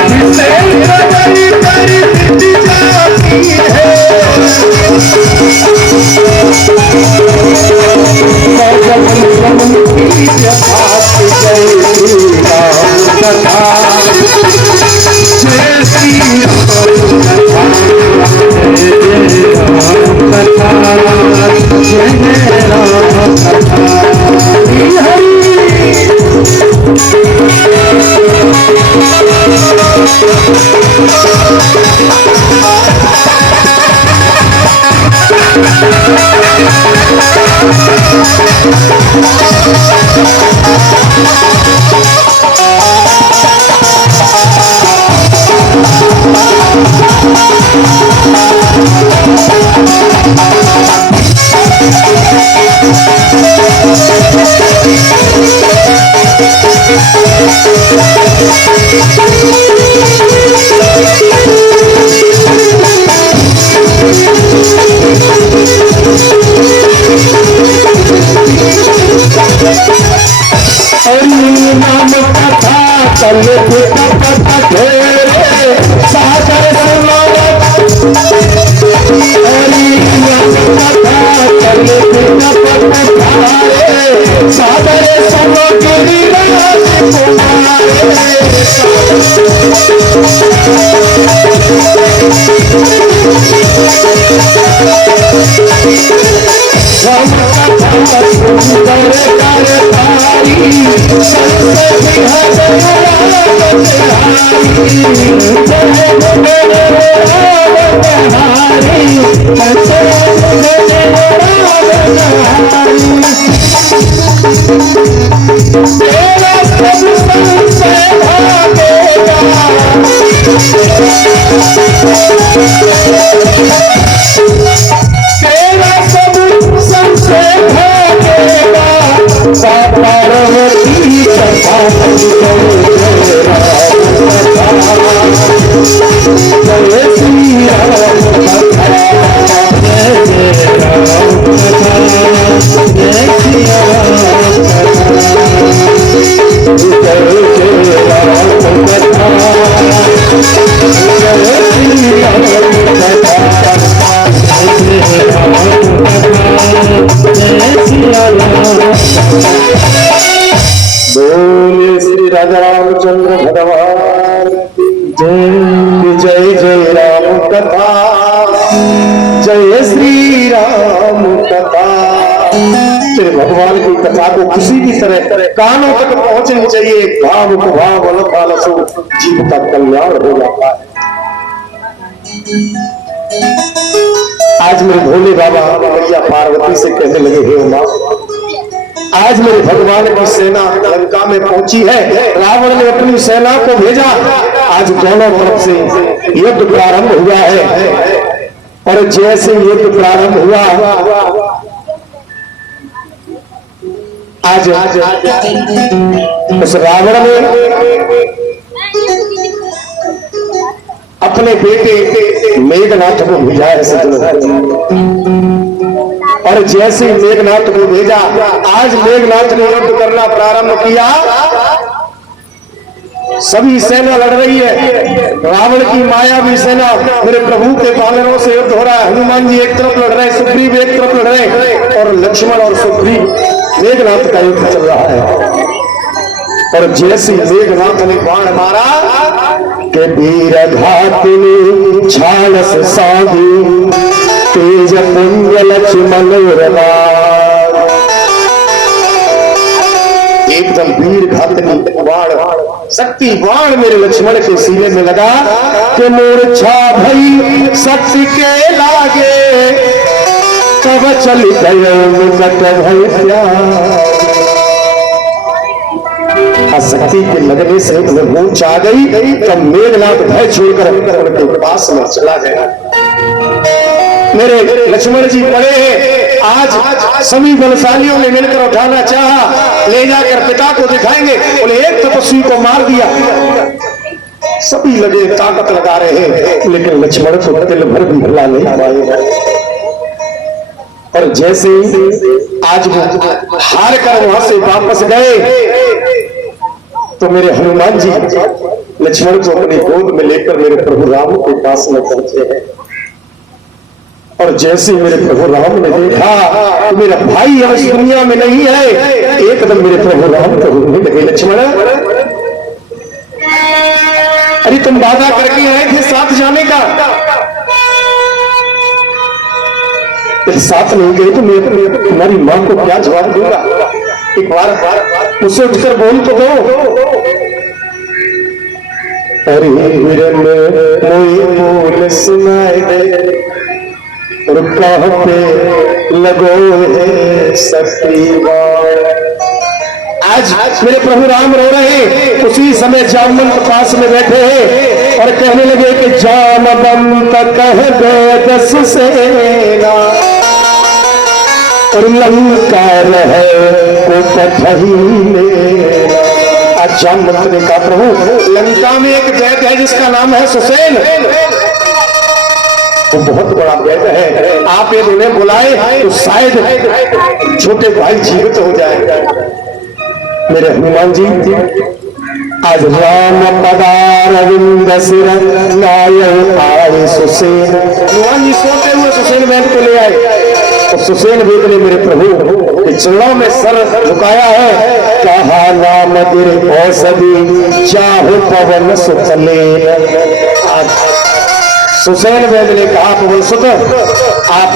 जिसे करी करी बीती जाती है नाम कथा कल कपट ढेरे सागर हरि नाम कथा कल कपट धारे सागर सुनो गिरिराज कुमारे राम कथा सुंदर कर तारी सरस्वती तेरा सब संशय भागेगा तेरा सब संशय भागेगा पार्वती कथा जय श्री राम कथा जय जय राम कथा जय श्री राम कथा जय जय राम कथा जय श्री राम कथा जय राम कथा जय श्री राम। बोले श्री राजा रामचंद्र भगवान जय जय जय राम कथा जय श्री राम कथा। तेरे भगवान की कथा को किसी भी तरह कानों तक पहुंचनी चाहिए। भाव को भाव अलसो जीव का कल्याण हो जाता है। आज मेरे भोले बाबा मैया पार्वती से कहने लगे, हे उमा, आज मेरे भगवान की सेना लंका में पहुंची है। रावण ने अपनी सेना को भेजा। आज दोनों तरफ से युद्ध प्रारंभ हुआ है और जैसे युद्ध प्रारंभ हुआ आज उस रावण ने अपने बेटे मेघनाथ को भेजा है सज्जनों, और जैसे मेघनाथ को भेजा, आज मेघनाथ ने युद्ध करना प्रारंभ किया। सभी सेना लड़ रही है, रावण की मायावी सेना मेरे प्रभु के बानरों से युद्ध हो रहा है। हनुमान जी एक तरफ लड़ रहे हैं, सुग्रीव एक तरफ लड़ रहे हैं, और लक्ष्मण और सुग्रीव मेघनाथ का युद्ध चल रहा है। और जैसे मेघनाथ ने बाण मारा कि वीर घातिनी छालस साधी तेज पुण्य लक्ष्मण एकदम वीर घातनी बाण, शक्ति बाण मेरे लक्ष्मण के सीने में लगा कि मूर्छा भई शक्ति के लागे, तब चल गए मुकट भई प्यार। शक्ति के लगने से मूर्छा आ गई, तब मेघनाथ भय छोड़कर उनके पास में चला गया। मेरे लक्ष्मण जी पड़े हैं, आज सभी बलशालियों ने मिलकर उठाना चाहा, ले जाकर पिता को दिखाएंगे, बोले एक तपस्वी को मार दिया। सभी लगे ताकत लगा रहे हैं, लेकिन लक्ष्मण को तिल भर भी हिला नहीं पाए। और जैसे आज वो हार कर वहां से वापस गए, तो मेरे हनुमान जी लक्ष्मण को अपनी गोद में लेकर मेरे प्रभु राम के पास में पहुंचे हैं। और जैसे मेरे प्रभु राम ने देखा तो मेरा भाई अब इस दुनिया में नहीं है, एकदम मेरे प्रभु राम को रोने लगे। लक्ष्मण, अरे तुम वादा करके आए थे साथ जाने का, साथ नहीं गए तो मैं तुम्हारी मां को क्या जवाब दूंगा? एक बार मुझसे उठकर बोल तो दो। अरे बोल सुनाए दे और कहते लगो है सखीवार। आज मेरे प्रभु राम रो रहे हैं, उसी समय जामवंत पास में बैठे हैं और कहने लगे कि जामवंत कह दे दस सेना और लंका रहे को कठही में। आज जामवंत ने कहा प्रभु लंका में एक दैत्य है जिसका नाम है सुसेन, वो बहुत बड़ा वैद्य है, आप यदि उन्हें बुलाए तो शायद छोटे भाई जीवित हो जाए। मेरे हनुमान जी आज राम पदारविंद सिर नायक आए सुसेन। हनुमान जी सोते हुए सुसेन वैद्य को ले आए, और सुसेन वैद्य ने मेरे प्रभु के चरणों में सर झुकाया है, कहा नाम गिर औषधि चाहे पवन सुतलेन। आज सुसेन वैद्य ने कहा पवन सुत आप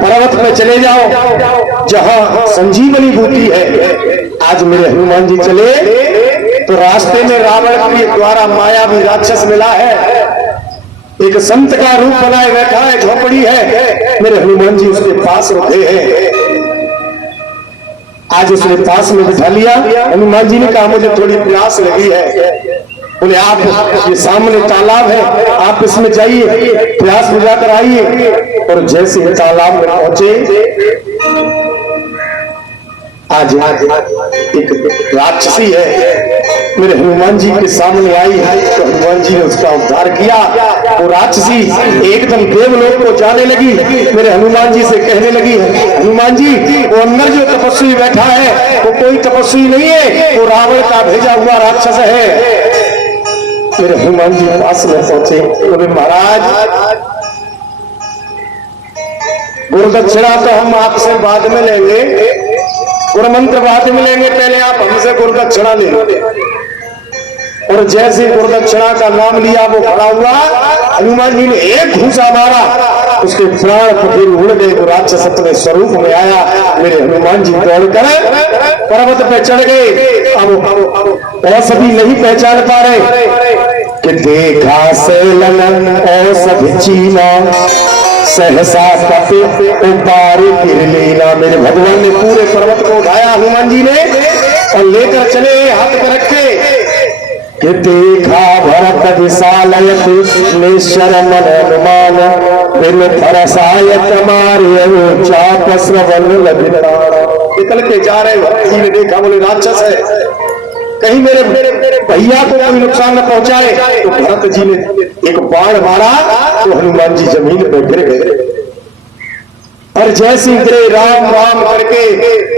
पर्वत में चले जाओ जहां संजीवनी बूटी है। आज मेरे हनुमान जी चले तो रास्ते में रावण के द्वारा मायावी राक्षस मिला है, एक संत का रूप बनाए बैठा है, झोपड़ी है। मेरे हनुमान जी उसके पास रुके हैं, आज उसने पास में बिठा लिया। हनुमान जी ने कहा मुझे थोड़ी प्यास लगी है। बोले आप ये सामने तालाब है, आप इसमें जाइए प्यास बुझाकर आइए। और जैसे ही तालाब में पहुंचे, आज एक राक्षसी है मेरे हनुमान जी के सामने आई है, तो हनुमान जी ने उसका उद्धार किया। वो राक्षसी एकदम देवलोक को जाने लगी, मेरे हनुमान जी से कहने लगी हनुमान जी वो अंदर जो तपस्वी बैठा है वो कोई तपस्वी नहीं है, वो रावण का भेजा हुआ राक्षस है। मेरे हनुमान जी पास में पहुंचे, बोले महाराज गुरुदक्षिणा तो हम आपसे बाद में लेंगे, गुरु मंत्र बाद में लेंगे, पहले आप हमसे गुरुदक्षिणा ले। और जैसे गुरुदक्षिणा का नाम लिया वो खड़ा हुआ, हनुमान जी ने एक घूसा मारा, उसके प्राण पखेरु उड़ गए, वो राक्षस अपने स्वरूप में आया। मेरे हनुमान जी दौड़कर पर्वत पे चढ़ गए। अब औषधि नहीं पहचान पा रहे कि देखा सेलन औषधि चीना सहसा कपे उबार गिर लेना। मेरे भगवान ने पूरे पर्वत को उठाया हनुमान जी ने और लेकर चले हाथ पर रखे कि देखा भरत विशालयत निश्चरम हनुमान बिन फरसायत मारे चाप श्रवण लगिता। निकल के जा रहे भरत जी ने देखा, बोले राक्षस है, कहीं मेरे भैया को कोई नुकसान न पहुंचाए। तो भरत जी ने एक बाण मारा तो हनुमान जी जमीन पर गिर गए। और जैसे गिरे राम राम करके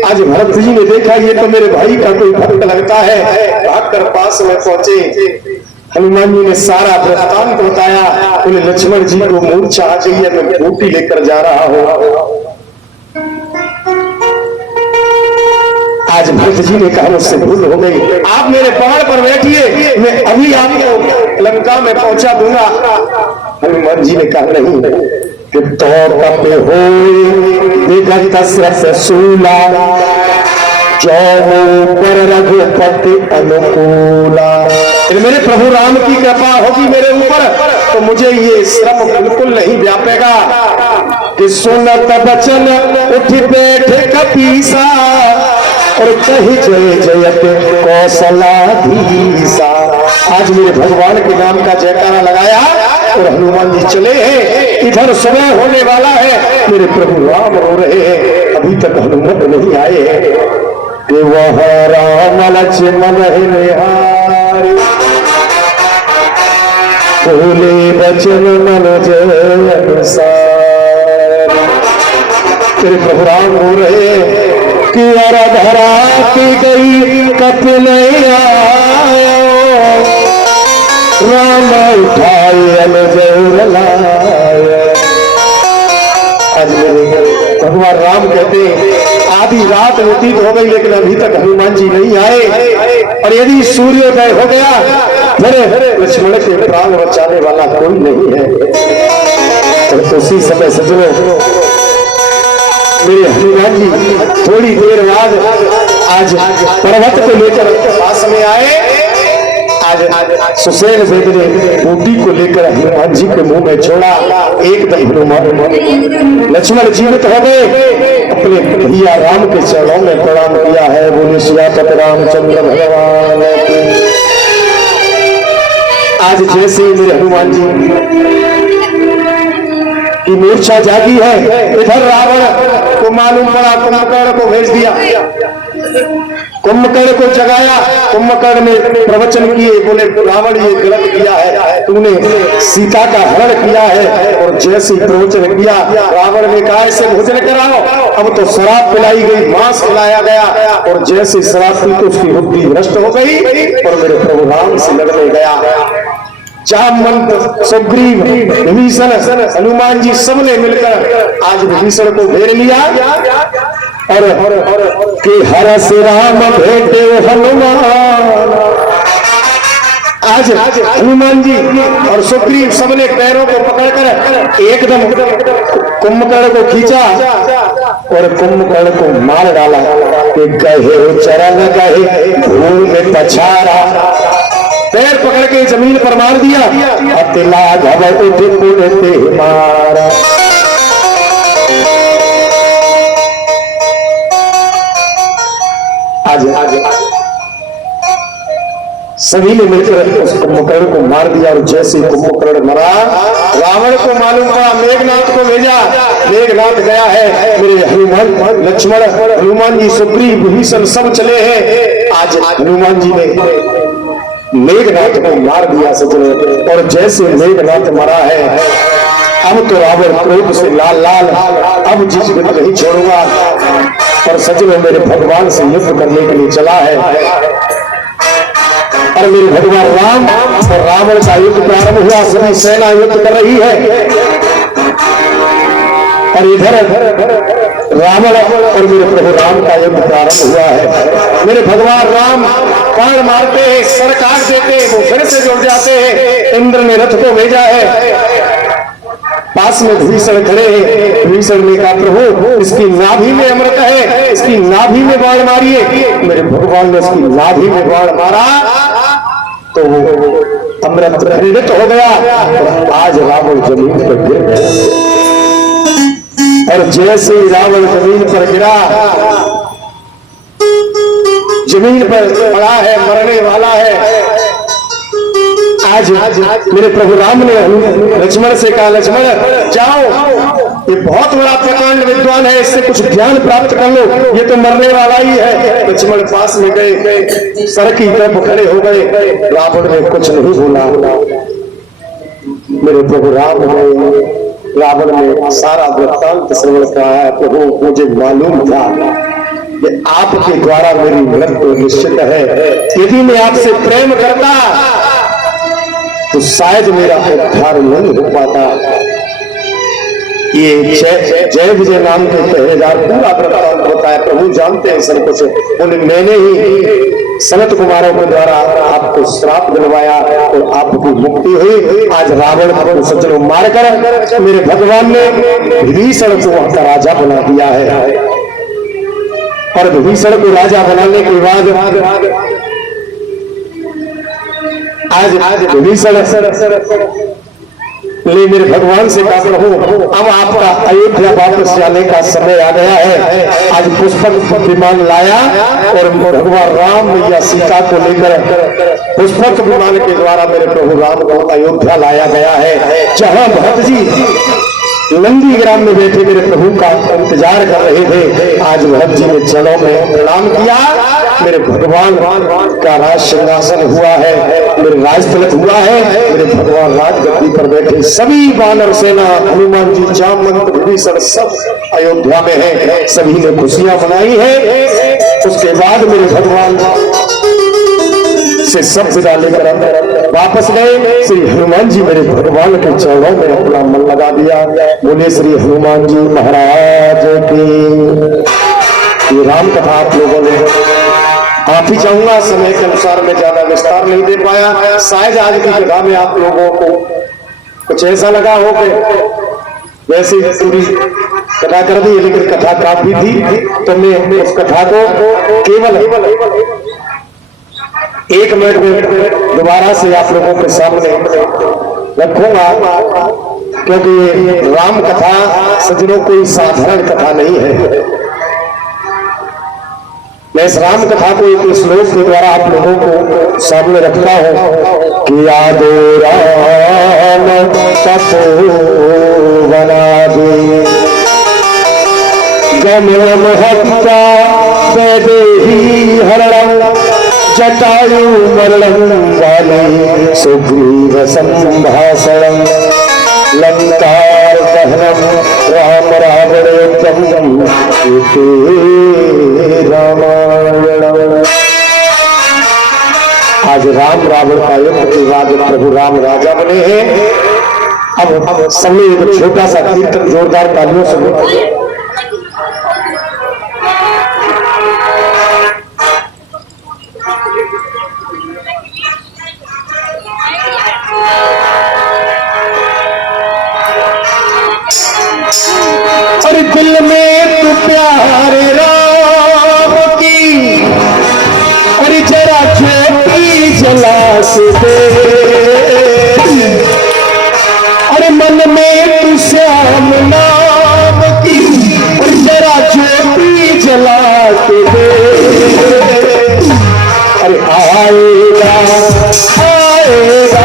आज भरत जी ने देखा ये तो मेरे भाई का कोई भक्त लगता है, भागकर पास में पहुंचे। हनुमान जी ने सारा वृत्तांत बताया। बोले लक्ष्मण जी को मूर्छा आ गई है, मैं बूटी लेकर जा रहा हूं। आज भरत जी ने कहा मुझसे भूल हो गई, आप मेरे पहाड़ पर बैठिए, मैं अभी आपको लंका में पहुंचा दूंगा। हनुमान जी ने कहा नहीं कि तो तपे हो विगत श्रत सूला जो पर रघुपति अनुकूला। मेरे प्रभु राम की कृपा होगी मेरे ऊपर तो मुझे ये श्रम बिल्कुल नहीं व्यापेगा। कि सुनत बचन उठ बैठे कपीसा और कही जय जयत कौशलाधीसा। आज मेरे भगवान के नाम का जयकारा लगाया और हनुमान जी चले हैं। इधर समय होने वाला है, मेरे प्रभु राम रो रहे हैं, अभी तक हनुमान नहीं आए हैं। कि वह राम लक्ष्मण निहारी बोले बचन मन जय अनुसार। तेरे प्रभु राम रो रहे हैं कि धरा की गई कपिल राम उठाए अनुजय लाए। आज भगवान राम कहते आधी रात व्यतीत हो गई लेकिन अभी तक हनुमान जी नहीं आए। और यदि सूर्योदय हो गया फिर लक्ष्मण के प्राण बचाने वाला कोई नहीं है। तो उसी समय सजनो मेरे हनुमान जी थोड़ी देर बाद आज पर्वत को लेकर पास में आए। आज सुसेन बेद ने बूटी को लेकर हनुमान जी के मुंह में छोड़ा। एकदम हनुमान लक्ष्मण जीवित हो गए, अपने भैया राम के चरणों में प्रणाम किया है। बोले सियापत रामचंद्र भगवान की। आज जैसे मेरे हनुमान जी की मूर्छा जागी है, इधर रावण को मालूम पड़ा, कुंभकर्ण को भेज दिया, कुंभकर्ण को जगाया। कुंभकर्ण ने प्रवचन किए, बोले रावण ये गलत किया है, तूने सीता का हरण किया है। और जैसे प्रवचन किया रावण ने कहा इसे भोजन कराओ। अब तो शराब पिलाई गई, मांस खिलाया गया और जैसे शराब पी तो उसकी बुद्धि भ्रष्ट हो गई और मेरे प्रभु राम से लड़ने गया। जामवंत, सुग्रीव, विभीषण, हनुमान जी सबने मिलकर आज विभीषण को घेर लिया और कि हर से राम भेटे हनुमान। आज हनुमान जी और सुग्रीव सबने पैरों को पकड़कर एकदम कुंभकर्ण को खींचा और कुंभकर्ण को मार डाला। कि गहे चरण गहे भूमि पछारा, पैर पकड़ के जमीन पर मार दिया। अतिला घब उठ पुरते मारा। आज सभी ने मिलकर उस कुंभकर्ण को मार दिया और जैसे कुंभकर्ण मरा रावण को मालूम पड़ा, मेघनाथ को भेजा। मेघनाथ गया है, मेरे हनुमान लक्ष्मण हनुमान जी सुग्रीव विभीषण सब चले हैं। आज हनुमान जी ने मेघनाथ को मार दिया सजने। और जैसे मेघनाथ मरा है अब तो रावण क्रोध से लाल लाल, अब जिस दिन नहीं छोड़ूंगा। और सजने मेरे भगवान से युद्ध करने के लिए चला है और मेरे भगवान राम और रावण का युद्ध प्रारंभ हुआ। सभी सेना युद्ध कर रही है और इधर रावण और मेरे प्रभु राम का युद्ध प्रारंभ हुआ है। मेरे भगवान राम बाण मारते हैं, सर काट देते हैं, वो फिर से जुड़ जाते हैं। इंद्र ने रथ को भेजा है, पास में विभीषण खड़े हैं। विभीषण ने कहा प्रभु इसकी नाभि में अमृत है, इसकी नाभि में बाण मारिए। मेरे भगवान ने इसकी नाभि में बाण मारा तो अमृत प्रेरित हो गया और आज रावण जमीन पर गिर गया। और जैसे ही रावण जमीन पर गिरा, जमीन पर पड़ा है, मरने वाला है। आज मेरे प्रभु राम ने लक्ष्मण से कहा, लक्ष्मण जाओ, ये बहुत बड़ा प्रकांड विद्वान है, इससे कुछ ज्ञान प्राप्त कर लो, ये तो मरने वाला ही है। लक्ष्मण पास में गए, सर की तरफ खड़े हो गए। रावण ने कुछ नहीं बोला। मेरे प्रभु रावण ने सारा वृत्तांत श्रवण कराया। प्रभु मुझे मालूम था कि आपके द्वारा मेरी मृत्यु निश्चित है। यदि मैं आपसे प्रेम करता तो शायद मेरा उद्धार नहीं हो पाता। ये जय विजय नाम के पहरेदार पूरा वृत्तांत होता है। प्रभु जानते हैं सब कुछ। बोले मैंने ही सनत कुमारों के द्वारा आपको श्राप दिलवाया और आपकी मुक्ति हुई। आज रावण को सज्जनों मारकर मेरे भगवान ने विभीषण को वहां का राजा बना दिया है। और विभीषण को राजा बनाने के बाद आज विभीषण मेरे भगवान से कहा, प्रभु अब आपका अयोध्या वापस जाने का समय आ गया है। आज पुष्पक विमान लाया और भगवान राम या सीता को लेकर पुष्पक विमान के द्वारा मेरे प्रभु राम को अयोध्या लाया गया है। जहां भक्त जी नंदी ग्राम में बैठे मेरे प्रभु का इंतजार कर रहे थे, आज भक्त जी ने चरणों में प्रणाम किया। मेरे भगवान का राज सिंहासन हुआ है, मेरे राज तिलक हुआ है। मेरे भगवान राजगद्दी पर बैठे सभी वानर सेना, हनुमान जी, जामवंत, विभीषण सब अयोध्या में है। सभी ने खुशियां मनाई है। उसके बाद मेरे भगवान से सब विदा लेकर वापस गए। श्री हनुमान जी मेरे भगवान के चरणों में अपना मन लगा दिया। बोले श्री हनुमान जी महाराज की। ये राम कथा आप लोगों ने आप ही चाहूंगा, समय के अनुसार मैं ज्यादा विस्तार नहीं दे पाया। शायद आज की कथा में आप लोगों को कुछ ऐसा लगा हो कि वैसे पूरी कथा कर दी, लेकिन कथा काफी थी तो मैं उस कथा को केवल 1 मिनट में दोबारा से आप लोगों के सामने रखूंगा, क्योंकि राम कथा सज्जनों कोई साधारण कथा नहीं है। मैं इस राम कथा को एक श्लोक के द्वारा आप लोगों को सामने रखता हूं कि यादो राम तपोवना दे गमे महत्ता वैदेही हरणं जटायु मरणं वाले सुग्रीव संभाषणं लंकार दहनम राम रावणोत्तम रामायण। आज राम रावण का युद्ध के बाद प्रभु राम राजा बने हैं। अब समय एक छोटा सा कीर्तन जोरदार तालियों से दिल में तू प्यारे राम की, अरे जरा छोटी जलास दे। अरे मन में तू श्याम नाम की, अरे जरा छोटी जला के दे। अरे आएगा आएगा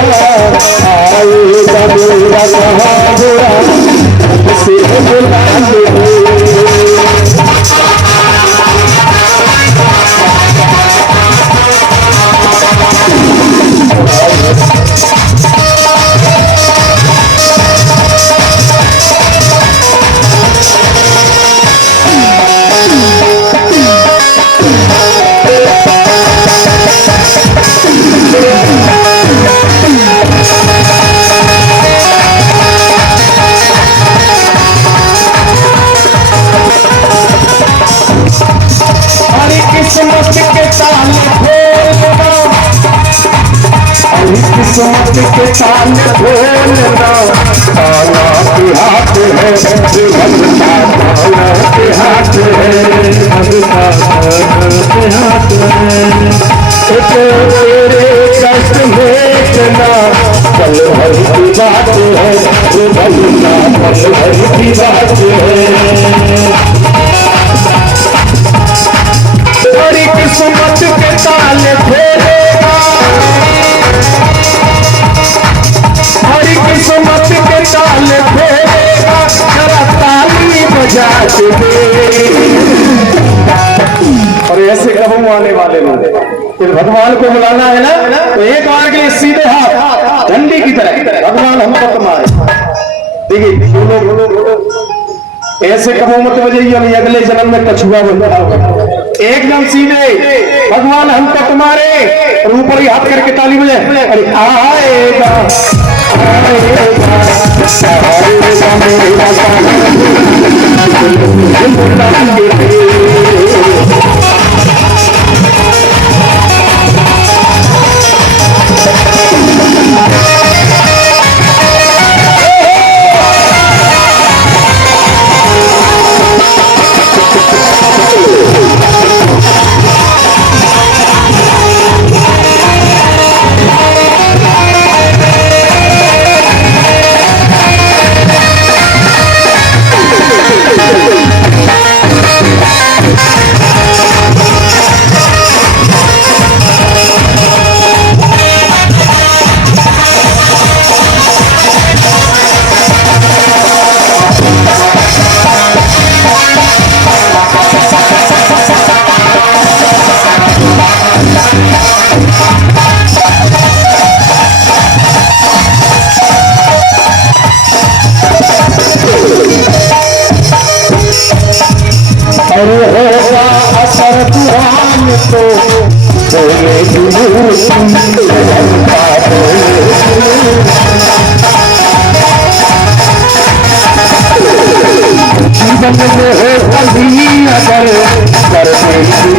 आएगा मेरा कहाँ बुरा से बुला किस्मत के ताले खोलना, ताला के हाथ है, भगता ताला के हाथ है, भगता के हाथ है। तेरे कष्ट में चला पल भर की बात है, भगता पल भर की बात है। बड़ी किस्मत के ताले खोलेगा भगवान को बुलाना है ना, तो एक बार के लिए सीधे हाथ डंडी की तरह भगवान हमको तुम्हारे। देखिए ऐसे कबो मत बजाइए, नहीं अगले जन्म में कछुआ बन जाओगे। एकदम सीधे भगवान हमको तुम्हारे, और ऊपर ही हाथ करके ताली बजे। अरे आएगा तो जीवन में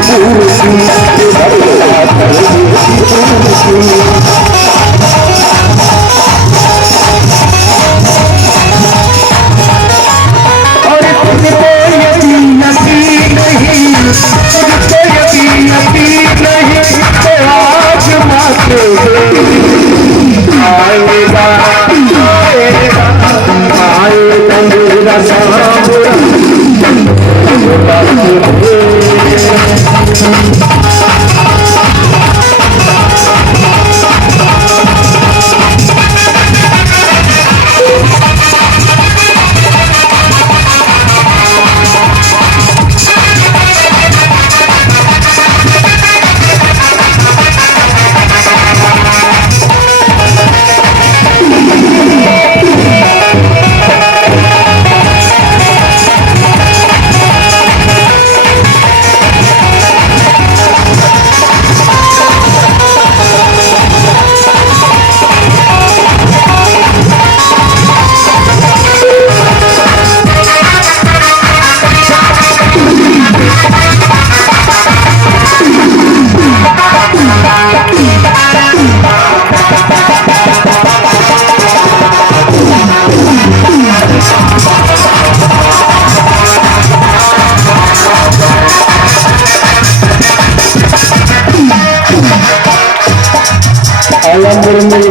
हो कभी अगर करने की मूर्ति और तुझको यकीन नहीं, तुझको यकीन नहीं, तो आज माथे आएगा आएगा आएगा मेरा सामने।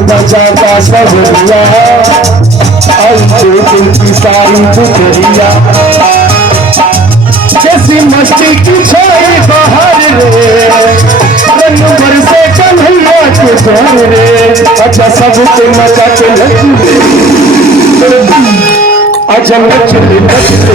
बजाता सबरिया की सारी पुतरिया, जैसी मस्ती की छाई बाहर रे, रंग भर से कन्हैया के घर रे। अच्छा सबके मचा के लगे अच्छा नचते नचते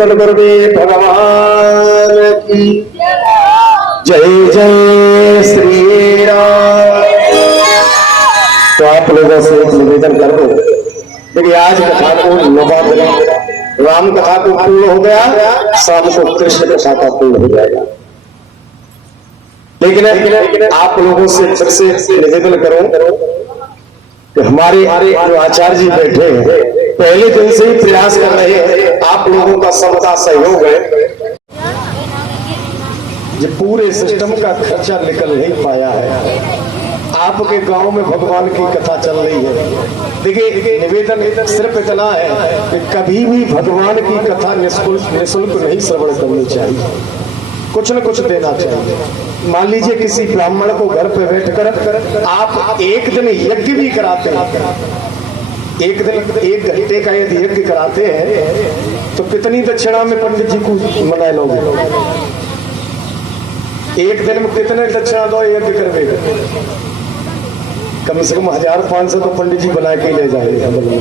सदगुरुदेव भगवान की जय जय श्री राम। तो आप लोगों से एक निवेदन कर दो, देखिए आज कथा को राम कथा को पूर्ण हो गया, शाम को कृष्ण कथा का पूर्ण हो जाएगा। लेकिन आप लोगों से फिर से निवेदन करो कि हमारे जो आचार्य जी बैठे हैं, पहले दिन से ही प्रयास कर रहे हैं, आप लोगों का सबका सहयोग है, ये पूरे सिस्टम का खर्चा निकल नहीं पाया है। आपके गांव में भगवान की कथा चल रही है। देखिए निवेदन सिर्फ इतना है कि कभी भी भगवान की कथा निःशुल्क नहीं श्रवण करनी चाहिए, कुछ न कुछ देना चाहिए। मान लीजिए किसी ब्राह्मण को घर पे बैठकर आप एक दिन यज्ञ भी कराते हैं, एक दिन 1 घंटे का यदि यज्ञ कराते हैं तो कितनी दक्षिणा में पंडित जी को मना लोगे? एक दिन में कितने दक्षिणा दो यज्ञ करवे? कम से कम 1500 तो पंडित जी बना के ले जाएंगे।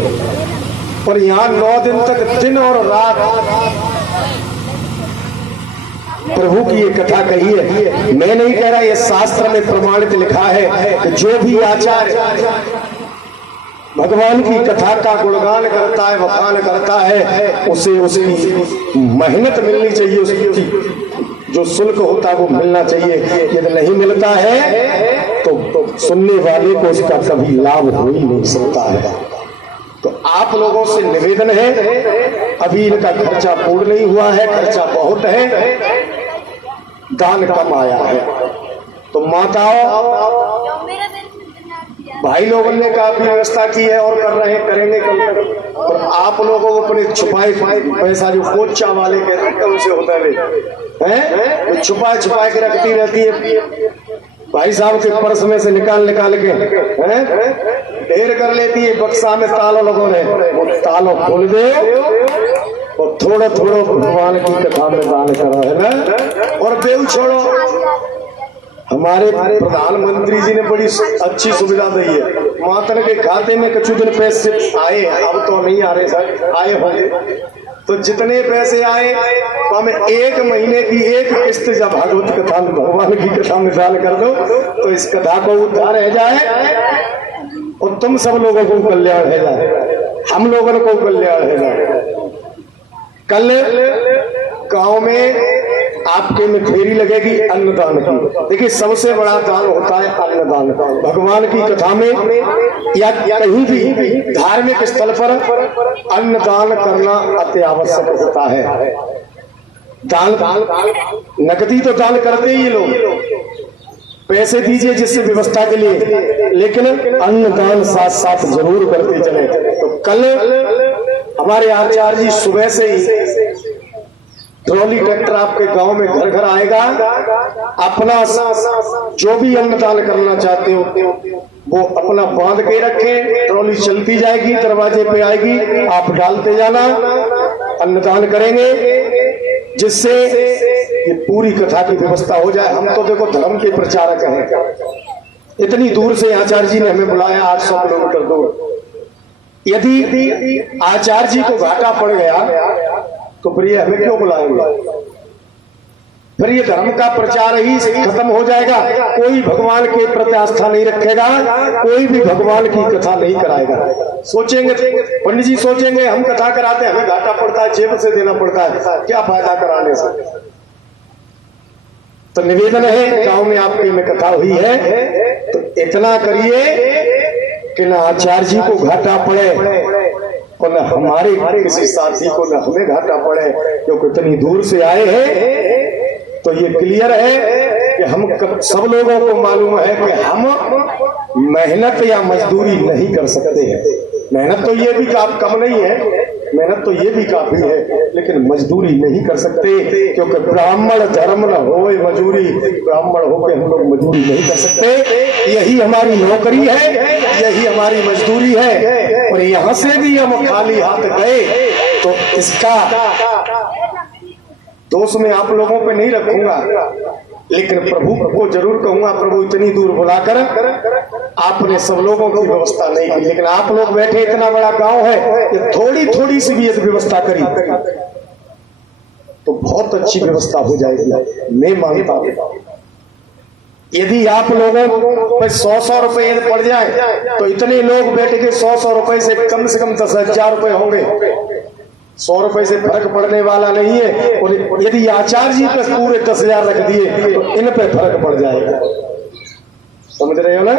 और यहाँ 9 दिन तक दिन और रात प्रभु की ये कथा कही है। मैं नहीं कह रहा, ये शास्त्र में प्रमाणित लिखा है कि जो भी आचार्य भगवान की कथा का गुणगान करता है, वखान करता है, उसे उसकी मेहनत मिलनी चाहिए, उसकी जो शुल्क होता है वो मिलना चाहिए। यदि नहीं मिलता है तो सुनने वाले को उसका कभी लाभ हो ही नहीं सकता है। तो आप लोगों से निवेदन है, अभी इनका खर्चा पूर्ण नहीं हुआ है, खर्चा बहुत है, दान कम आया है। तो माताओं भाई लोगों ने काफी व्यवस्था की है और कर रहे हैं, करेंगे कल तक। और आप लोगों को अपने छुपाए पैसा जो कोचा वाले कहते हैं उनसे होता है, छुपा के रखती रहती है, भाई साहब के पर्स में से निकाल के ढेर कर लेती है, बक्सा में तालों लोगों ने, वो तालों खोल दे और थोड़ा भगवान की कथा में दान करो, है ना। और बेऊ छोड़ो, हमारे प्रधानमंत्री जी ने बड़ी अच्छी सुविधा दी है, मातर के खाते में कुछ दिन पैसे आए, अब तो नहीं आ रहे सर, आए होंगे तो जितने पैसे आए तो हमें 1 महीने की 1 किस्त जब भागवत कथा में भगवान की कथा में दान कर दो तो इस कथा को उद्धार हो जाए और तुम सब लोगों को कल्याण हो जाए, हम लोगों को कल्याण हो जाए। कल गांव में आपके में फेरी लगेगी अन्नदान की। देखिए सबसे बड़ा दान होता है अन्नदान। भगवान की कथा में या कहीं भी धार्मिक स्थल पर अन्नदान करना अति आवश्यक होता है। दान नकदी तो दान करते ही लोग, पैसे दीजिए जिससे व्यवस्था के लिए, लेकिन अन्नदान साथ साथ जरूर करते चले। तो कल हमारे आचार्य जी सुबह से ही ट्रॉली ट्रैक्टर आपके गांव में घर घर आएगा, अपना जो भी अन्नदान करना चाहते हो वो अपना बांध के रखें, ट्रॉली चलती जाएगी, दरवाजे पे आएगी, आप डालते जाना, अन्नदान करेंगे, जिससे ये पूरी कथा की व्यवस्था हो जाए। हम तो देखो धर्म के प्रचारक हैं, इतनी दूर से आचार्य जी ने हमें बुलाया 800 किलोमीटर दूर। यदि आचार्य जी को घाटा पड़ गया तो फिर ये हमें क्यों बुलाएंगे? फिर ये धर्म का प्रचार ही खत्म हो जाएगा, कोई भगवान के प्रति आस्था नहीं रखेगा, कोई भी भगवान की कथा नहीं कराएगा। सोचेंगे पंडित जी, सोचेंगे हम कथा कराते हैं, हमें घाटा पड़ता है, जेब से देना पड़ता है, क्या फायदा कराने से। तो निवेदन है, गांव में आपकी में कथा हुई है तो इतना करिए कि न आचार्य जी को घाटा पड़े और न हमारे किसी साथी को न हमें घाटा पड़े, क्योंकि इतनी दूर से आए हैं। तो ये क्लियर है कि हम सब लोगों को मालूम है कि हम मेहनत या मजदूरी नहीं कर सकते हैं। मेहनत तो ये भी कम नहीं है, मेहनत तो ये भी काफी है, लेकिन मजदूरी नहीं कर सकते, क्योंकि ब्राह्मण धर्म न हो मजदूरी, ब्राह्मण होकर हम लोग मजदूरी नहीं कर सकते। यही हमारी नौकरी है, यही हमारी मजदूरी है। और यहाँ से भी हम खाली हाथ गए तो इसका दोष मैं आप लोगों पे नहीं रखूंगा, लेकिन प्रभु को जरूर कहूंगा, प्रभु इतनी दूर बुलाकर आपने सब लोगों की व्यवस्था नहीं की, लेकिन आप लोग बैठे, इतना बड़ा गांव है, ये थोड़ी सी भी व्यवस्था करी तो बहुत अच्छी व्यवस्था हो जाएगी। मैं मानता हूं यदि आप लोगों पर 100 रुपए पड़ जाए तो इतने लोग बैठ के 100 रुपए से कम 10,000 रुपए होंगे। 100 रुपए से फर्क पड़ने वाला नहीं है। और यदि आचार्य जी पर पूरे 10,000 रख दिए तो इन पे फर्क पड़ जाएगा। समझ रहे हो ना?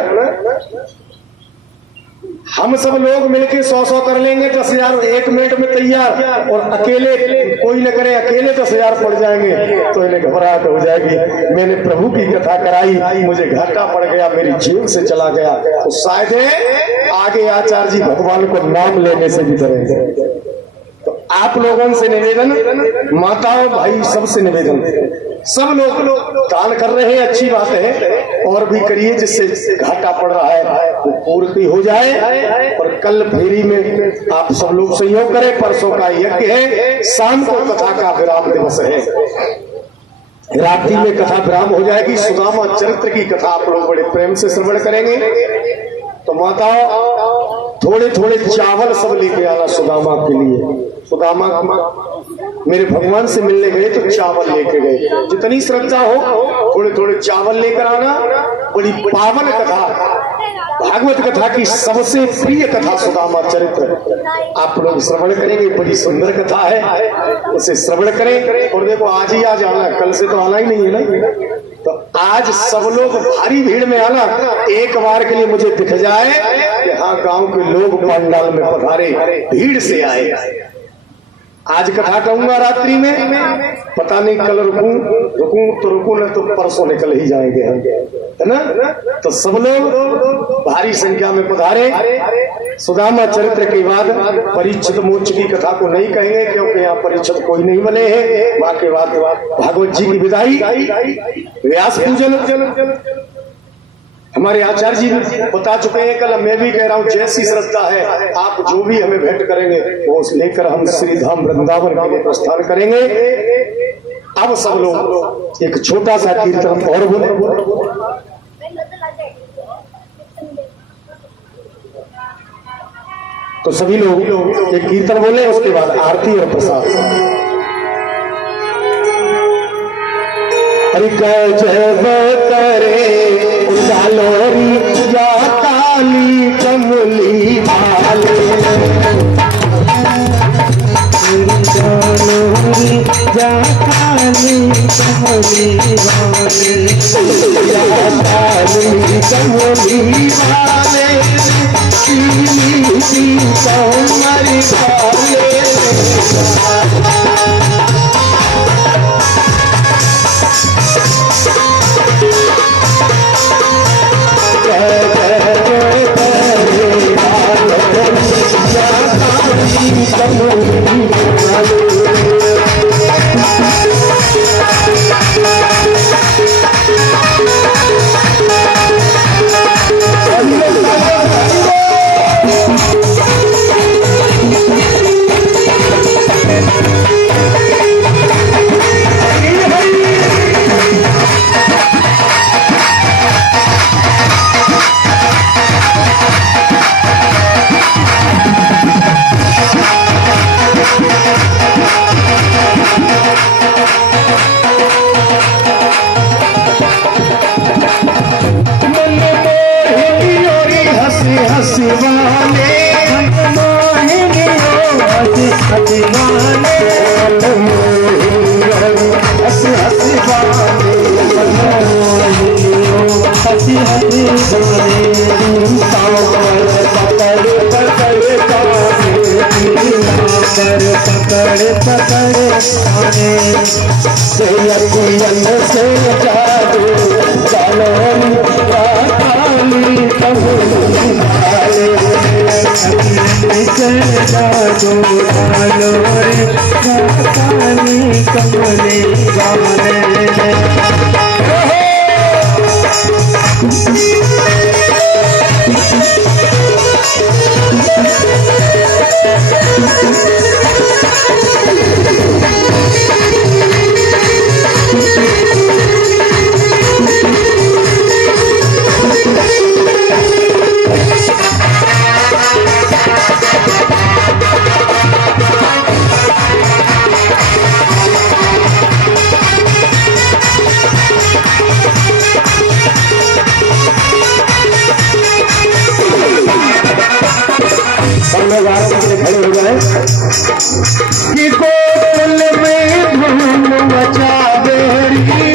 हम सब लोग मिलके 100 कर लेंगे, 10,000 1 मिनट में तैयार। और अकेले कोई न करे, अकेले 10,000 पड़ जाएंगे तो इन्हें घबराहट हो जाएगी। मैंने प्रभु की कथा कराई, मुझे घाटा पड़ गया, मेरी जेब से चला गया, तो शायद आगे आचार्य जी भगवान को नाम लेने से भी डरेंगे। तो आप लोगों से निवेदन, माताओं भाई सबसे निवेदन, सब लोग दान कर रहे हैं, अच्छी बात है, और भी करिए जिससे घाटा पड़ रहा है वो पूर्ति हो जाए। और कल फेरी में आप सब लोग सहयोग करें। परसों का यज्ञ है, शाम को कथा का विराम दिवस है, रात्रि में कथा विराम हो जाएगी। सुदामा चरित्र की कथा आप लोग बड़े प्रेम से श्रवण करेंगे। तो माता थोड़े थोड़े चावल सब लेके आना सुदामा के लिए। सुदामा मेरे भगवान से मिलने गए तो चावल लेके गए, जितनी श्रद्धा हो थोड़े थोड़े चावल लेकर आना। बड़ी पावन कथा, भागवत कथा की सबसे प्रिय कथा सुदामा चरित्र आप लोग श्रवण करेंगे। बड़ी सुंदर कथा है, उसे श्रवण करें। और देखो आज ही आज आना, कल से तो आना ही नहीं है ना। तो आज सब लोग भारी भीड़ में आना, एक बार के लिए मुझे दिख जाए कि हाँ गांव के लोग पंडाल में पधारे, भीड़ से आए। आज कथा कहूंगा रात्रि में, पता नहीं कल रुकूं तो रुकूं, न तो परसों निकल ही जाएंगे हम, है ना। तो सब लोग भारी संख्या में पधारे। सुदामा चरित्र के बाद परीक्षित मोक्ष की कथा को नहीं कहेंगे क्योंकि यहाँ परीक्षित कोई नहीं बने हैं। वहां के बाद भागवत जी की विदाई, व्यास पूजन हमारे आचार्य जी बता चुके हैं। कल मैं भी कह रहा हूँ, जैसी श्रद्धा है आप जो भी हमें भेंट करेंगे वो लेकर हम श्री धाम वृंदावन के लिए प्रस्थान करेंगे। अब सब लोग एक छोटा सा कीर्तन और बोले। तो सभी लोग एक कीर्तन बोले, उसके बाद आरती और प्रसाद। हरि जब करे लोरी या काली कमली वाले, लोरी या काली कमली वाले, या काली कमली वाले, सी कमरी वाले। पकड़े पकड़े खाने से जादू काली जादू काली कमले वाले। लोग आराम से खड़े हो जाए कि कोल में धूम मचा देरी